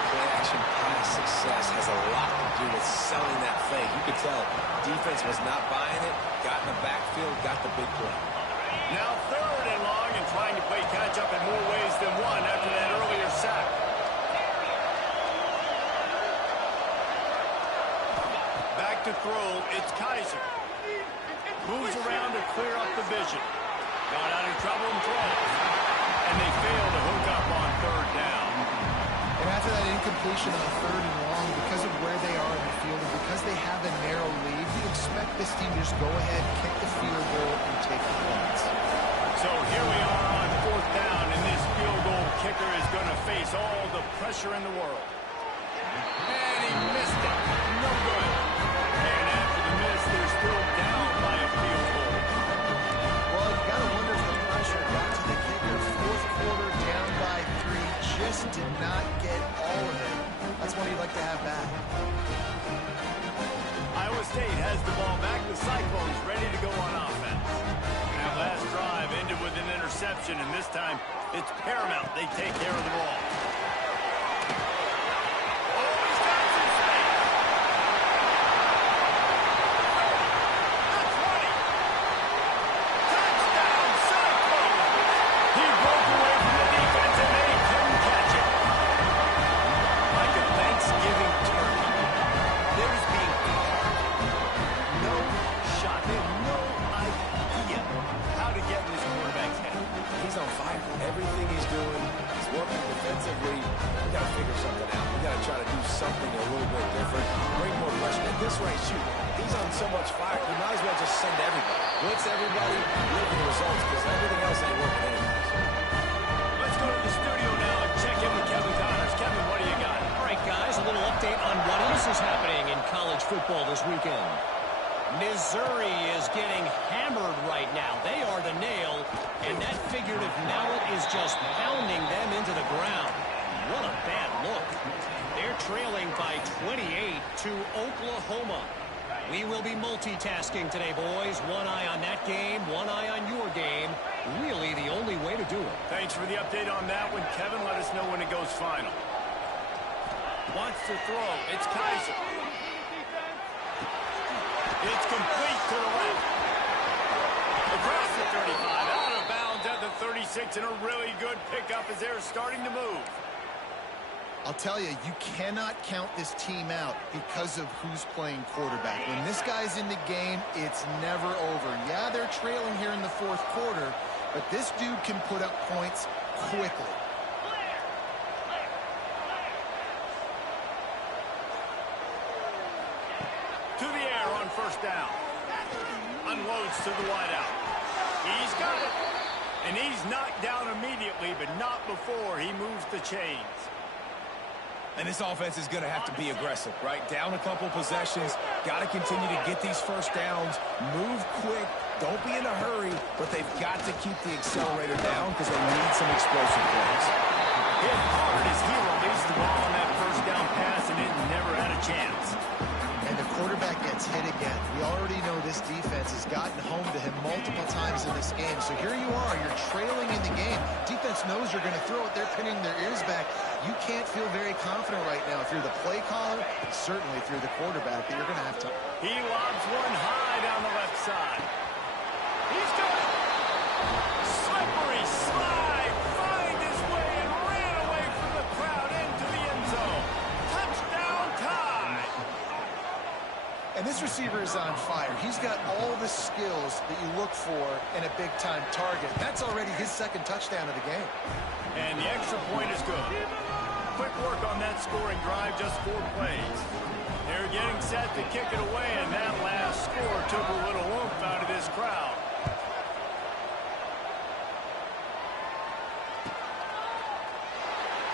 Play-action pass success has a lot to do with selling that fake. You could tell defense was not buying it, got in the backfield, got the big play. Now 3rd and long and trying to play catch-up in more ways than one after that earlier sack. Back back to throw. It's Kaiser. Moves around to clear up the vision. Got out of trouble and throws. And they fail to hook up on third down. And after that incompletion on third and long, because of where they are in the field and because they have a narrow lead, you expect this team to just go ahead, kick the field goal, and take the points. So here we are on fourth down, and this field goal kicker is going to face all the pressure in the world. And he missed it. No good. And after the miss, they're still down by a field goal. Well, you got to wonder if the pressure got to the kicker. Fourth quarter, down by 3, just did not get all of it. That's what he'd like to have back. Iowa State has the ball back. The Cyclones ready to go on offense. That last drive ended with an interception, and this time it's paramount they take care of the ball. Oh, he's got some space. The 20. Touchdown, Cyclones. He broke away from the defense, and they couldn't catch it. Like a Thanksgiving turkey. There's being no shot. They have no idea how to get in this quarterback's head. He's on fire. Everything he's doing is working defensively. We got to figure something out. We got to try to do something a little bit different. Bring more pressure. At this rate, shoot, he's on so much fire. You might as well just send everybody. Blitz everybody, look for the results, because everything else ain't working anyways. Let's go to the studio now and check in with Kevin Connors. Kevin, what do you got? All right, guys, a little update on what else is happening in college football this weekend. Missouri is getting hammered right now. They are the nail, and that figurative mallet is just pounding them into the ground. What a bad look. They're trailing by 28 to Oklahoma. We will be multitasking today, boys. One eye on that game, one eye on your game. Really the only way to do it. Thanks for the update on that one, Kevin. Let us know when it goes final. Wants to throw. It's Kaiser. It's complete to the left. Across the 35, out of bounds at the 36, and a really good pickup as they're starting to move. I'll tell you, you cannot count this team out because of who's playing quarterback. When this guy's in the game, it's never over. Yeah, they're trailing here in the fourth quarter, but this dude can put up points quickly. To the air on first down. Unloads to the wideout. He's got it. And he's knocked down immediately, but not before he moves the chains. And this offense is going to have to be aggressive, right? Down a couple possessions, got to continue to get these first downs, move quick, don't be in a hurry, but they've got to keep the accelerator down because they need some explosive plays. Hit hard as he released the ball on that first down pass, and it never had a chance. And the quarterback gets hit again. We already know this defense has gotten home to him multiple times in this game. So here you are, you're trailing in the game. Defense knows you're going to throw it. They're pinning their ears back. You can't feel very confident right now if you're the play caller, and certainly if you're the quarterback, that you're going to have to. He lobs one high down the left side. He's got it. Slippery slide. Find his way and ran away from the crowd into the end zone. Touchdown tie. And this receiver is on fire. He's got all the skills that you look for in a big-time target. That's already his second touchdown of the game. And the extra point is good. Quick work on that scoring drive, just 4 plays. They're getting set to kick it away, and that last score took a little oomph out of this crowd.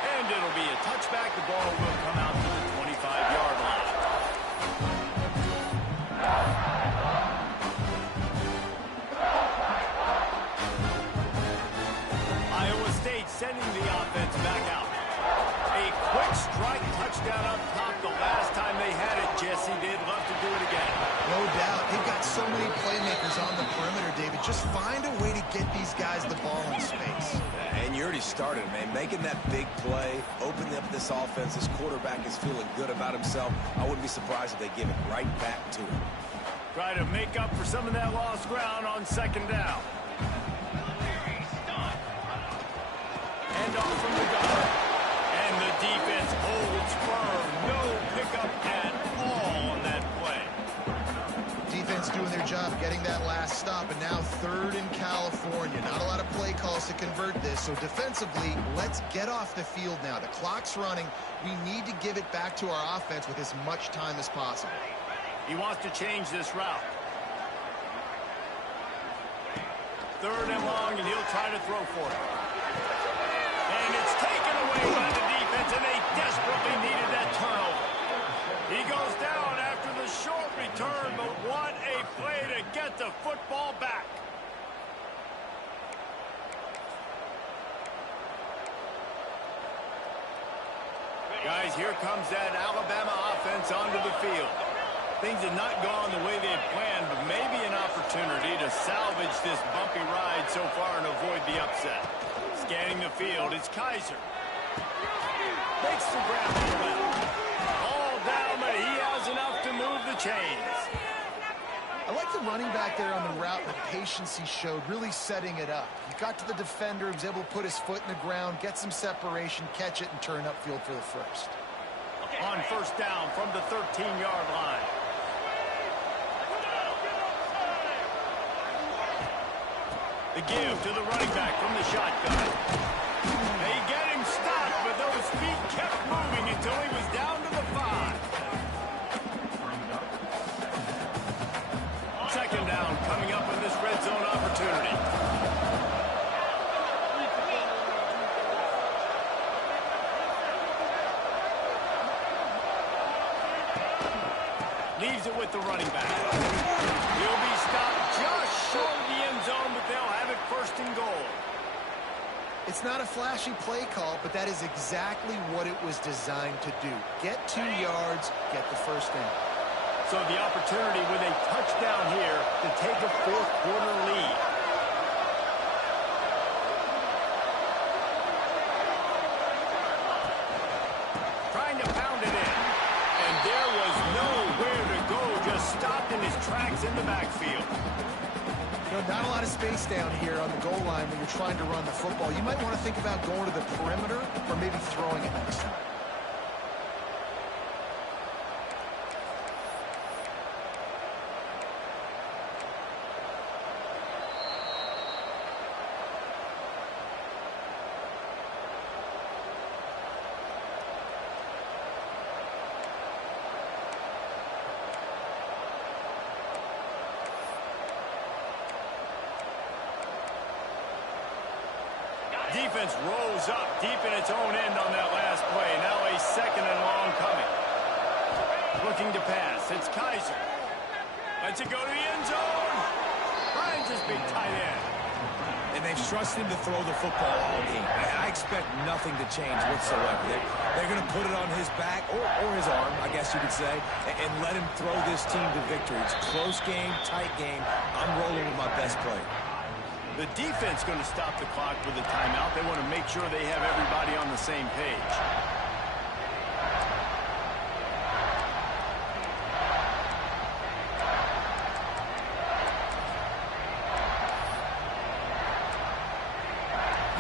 And it'll be a touchback. The ball will come out to the 25-yard line. Iowa State sending the offense back out. A quick strike touchdown up top. The last time they had it, Jesse, they'd love to do it again. No doubt. They've got so many playmakers on the perimeter, David. Just find a way to get these guys the ball in space. And you already started, man. Making that big play, opening up this offense. This quarterback is feeling good about himself. I wouldn't be surprised if they give it right back to him. Try to make up for some of that lost ground on second down. Hand off from the gun. And the defense holds firm. No pickup at all on that play. doing their job, getting that last stop, and now 3rd in California. Not a lot of play calls to convert this, so defensively, let's get off the field now. The clock's running. We need to give it back to our offense with as much time as possible. He wants to change this route. 3rd and long, and he'll try to throw for it. And it's taken away by the defense, and they desperately needed that turnover. He goes down after the short return, but what a play to get the football back. Guys, here comes that Alabama offense onto the field. Things have not gone the way they had planned, but maybe an opportunity to salvage this bumpy ride so far and avoid the upset. Scanning the field, it's Kaiser. Makes the grab on the left. All down, but he has enough to move the chains. I like the running back there on the route, the patience he showed, really setting it up. He got to the defender, he was able to put his foot in the ground, get some separation, catch it, and turn upfield for the first. On 1st down from the 13-yard line. The give to the running back from the shotgun. They get him stopped, but those feet kept moving until he was down to the 5. 2nd down coming up in this red zone opportunity. Leaves it with the running back. He'll be stopped just short of the end zone, but they'll have it 1st and goal. It's not a flashy play call, but that is exactly what it was designed to do. Get 2 yards, get the 1st down. So the opportunity with a touchdown here to take a 4th quarter lead. Trying to pound it in. And there was nowhere to go, just stopped in his tracks in the backfield. You know, not a lot of space down here on the goal line when you're trying to run the football. You might want to think about going to the perimeter or maybe throwing it next time. Defense rolls up deep in its own end on that last play. Now a 2nd and long coming. Looking to pass. It's Kaiser. Lets it go to the end zone. Finds his big tight end. And they've trusted him to throw the football all game. I expect nothing to change whatsoever. They're going to put it on his back or his arm, I guess you could say, and let him throw this team to victory. It's a close game, tight game. I'm rolling with my best player. The defense going to stop the clock with a timeout. They want to make sure they have everybody on the same page.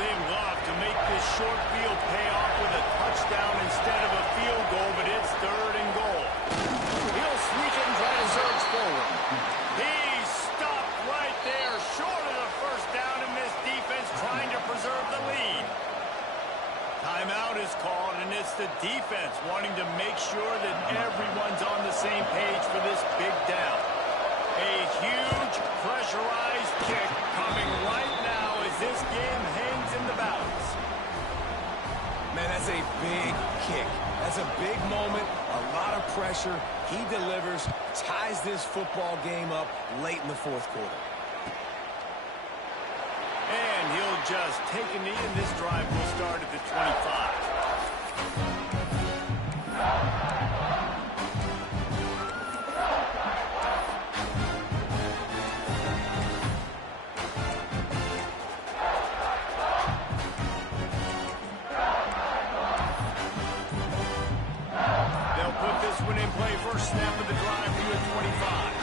They love to make this short field pay off with a touchdown instead of a field goal, but it's 3rd and goal. He'll sneak it and try to surge forward. He's stopped right there, short of the 1st down, and this defense trying to preserve the lead. Timeout is called, and it's the defense wanting to make sure that everyone's on the same page for this big down. A huge pressurized kick coming right now as this game hangs in the balance. Man, that's a big kick. That's a big moment, a lot of pressure. He delivers, ties this football game up late in the 4th quarter. And he'll just take a knee, and this drive will start at the 25. They'll put this one in play. First snap of the drive to a 25.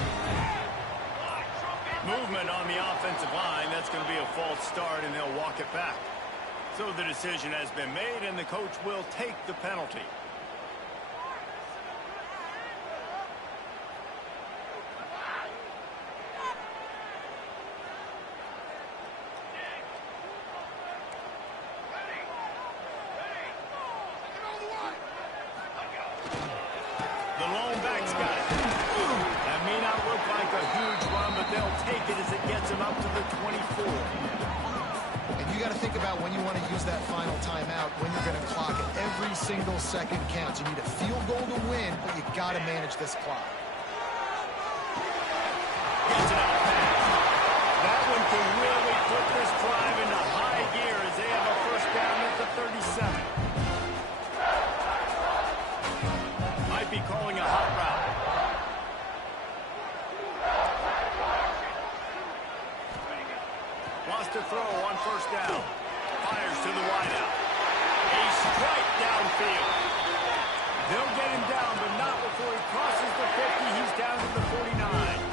Movement on the offensive line. That's going to be a false start, and they'll walk it back. So the decision has been made, and the coach will take the penalty. him up to the 24. And you got to think about when you want to use that final timeout, when you're going to clock it. Every single second counts. You need a field goal to win, but you got to manage this clock. Gets it out fast. That one can really put this drive into high gear as they have a first down at the 37. Might be calling a hot route. Wants to throw on first down. Fires to the wideout. A strike downfield. They'll get him down, but not before he crosses the 50. He's down to the 49.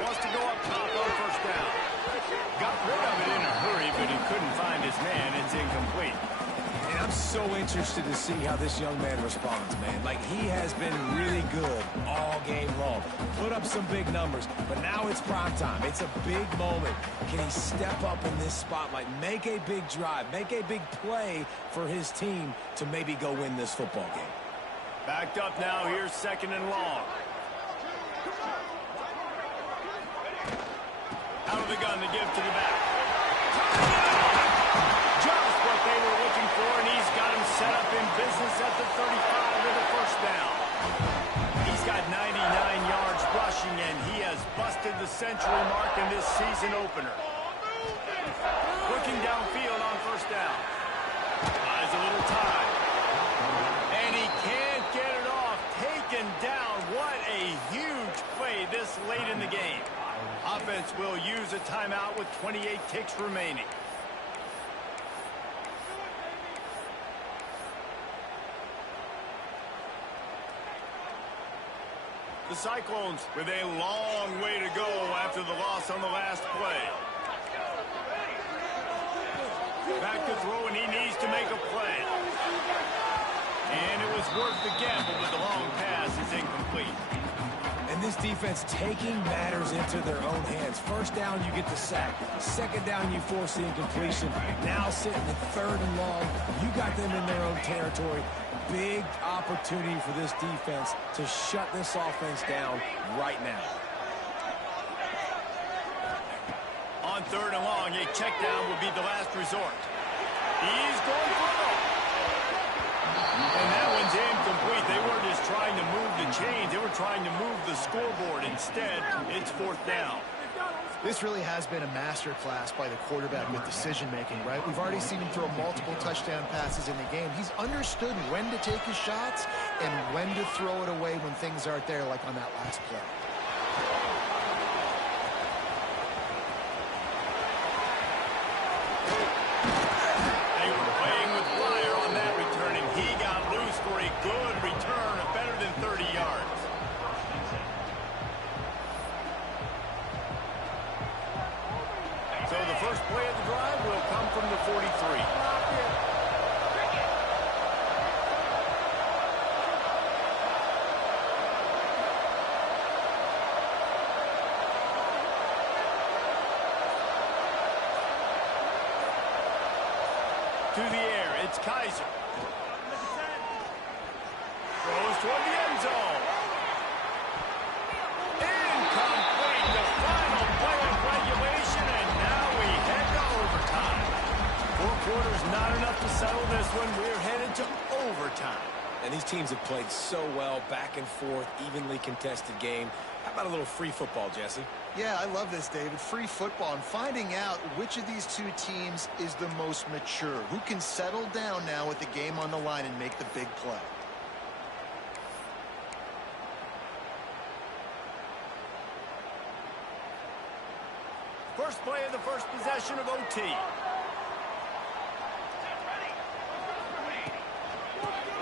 Wants to go up top on first down. Got rid of it in a hurry, but he couldn't find his man. It's incomplete. And I'm so interested to see how this young man responds, man. Like, he has been really good all game long. Put up some big numbers, but now it's prime time. It's a big moment. Can he step up in this spotlight, make a big drive, make a big play for his team to maybe go win this football game? Backed up now. Here's second and long. Out of the gun to give to the back. Just what they were looking for, and he's got him set up in business at the 35 with a first down. He's got 99 yards rushing, and he has busted the century mark in this season opener. Looking downfield on first down. Buys a little time. And he can't get it off. Taken down. What a huge play this late in the game. Offense will use a timeout with 28 ticks remaining. The Cyclones with a long way to go after the loss on the last play. Back to throw, and he needs to make a play. And it was worth the gamble, but the long pass is incomplete. And this defense taking matters into their own hands. First down, you get the sack. Second down, you force the incompletion. Now sitting at third and long, you got them in their own territory. Big opportunity for this defense to shut this offense down right now. On third and long, a check down will be the last resort. He's going for it. And that one's incomplete. They weren't just trying to move the chains. They were trying to move the scoreboard. Instead, it's fourth down. This really has been a masterclass by the quarterback with decision-making, right? We've already seen him throw multiple touchdown passes in the game. He's understood when to take his shots and when to throw it away when things aren't there, like on that last play. They were playing with fire on that return, and he got loose for a good return of better than 30 yards. So the first play of the drive will come from the 43. To the air, it's Kaiser. Throws toward the end zone. Incomplete, the final play of regulation, and now we head to overtime. 4 quarters not enough to settle this one. We're headed to overtime. And these teams have played so well, back and forth, evenly contested game. How about a little free football, Jesse? Yeah, I love this, David. Free football and finding out which of these two teams is the most mature. Who can settle down now with the game on the line and make the big play. First play of the first possession of OT.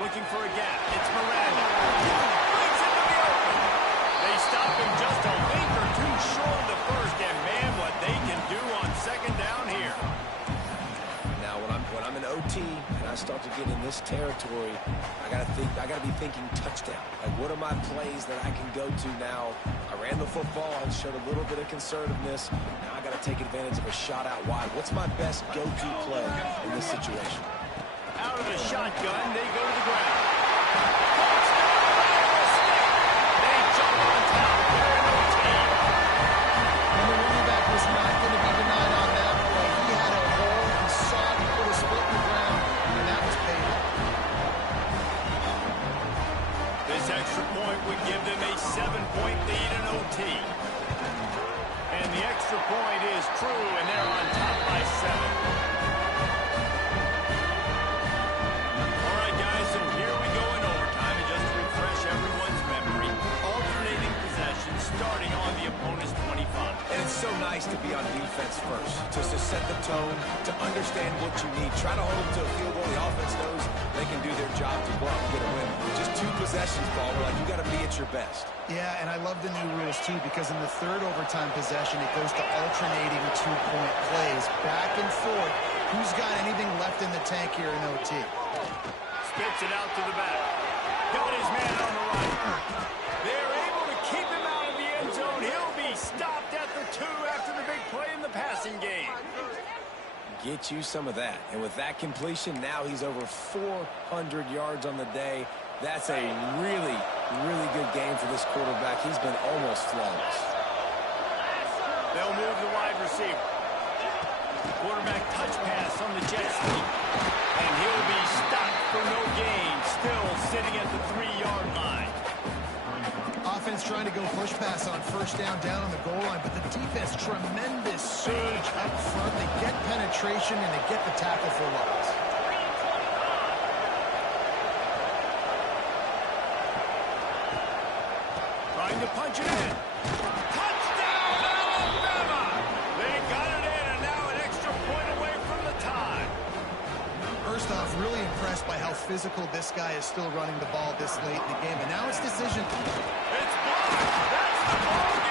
Looking for a gap. It's Miranda. Breaks into the open. They stop him just a link or two short of the first, and man, what they can do on second down here. Now, when I'm in OT and I start to get in this territory, I gotta be thinking touchdown. Like, what are my plays that I can go to now? I ran the football, I showed a little bit of conservativeness. Now I gotta take advantage of a shot out wide. What's my best go-to play in this situation? Out of the shotgun, they go to the ground. extra point would give them a 7-point lead in OT. And the extra point is true, and they're on top by 7. All right, guys, so here we go in overtime. And just to refresh everyone's memory, alternating possession starting on the opponent's 25. And it's so nice to be on defense first, just to set the tone, to understand what you need. Try to hold them to a field goal. The offense knows they can do their job to go out and get a win. Just 2 possessions, Paul. We're like, you got to be at your best. Yeah, and I love the new rules, too, because in the third overtime possession, it goes to alternating 2-point plays. Back and forth. Who's got anything left in the tank here in OT? Spits it out to the back. Got his man on the right. They're able to keep him out of the end zone. He'll be stopped at the 2 after the big play in the passing game. Get you some of that. And with that completion, now he's over 400 yards on the day. That's a really, really good game for this quarterback. He's been almost flawless. They'll move the wide receiver. Quarterback touch pass on the jet sweep. And he'll be stopped for no gain. Still sitting at the 3-yard line. Offense trying to go push pass on first down on the goal line, but the defense, tremendous surge up front. They get penetration and they get the tackle for loss. Trying to punch it in. Touchdown, Alabama! They got it in, and now an extra point away from the tie. First off, really impressed by how physical this guy is still running the ball this late in the game. And now it's decision. It's blocked. That's the ball.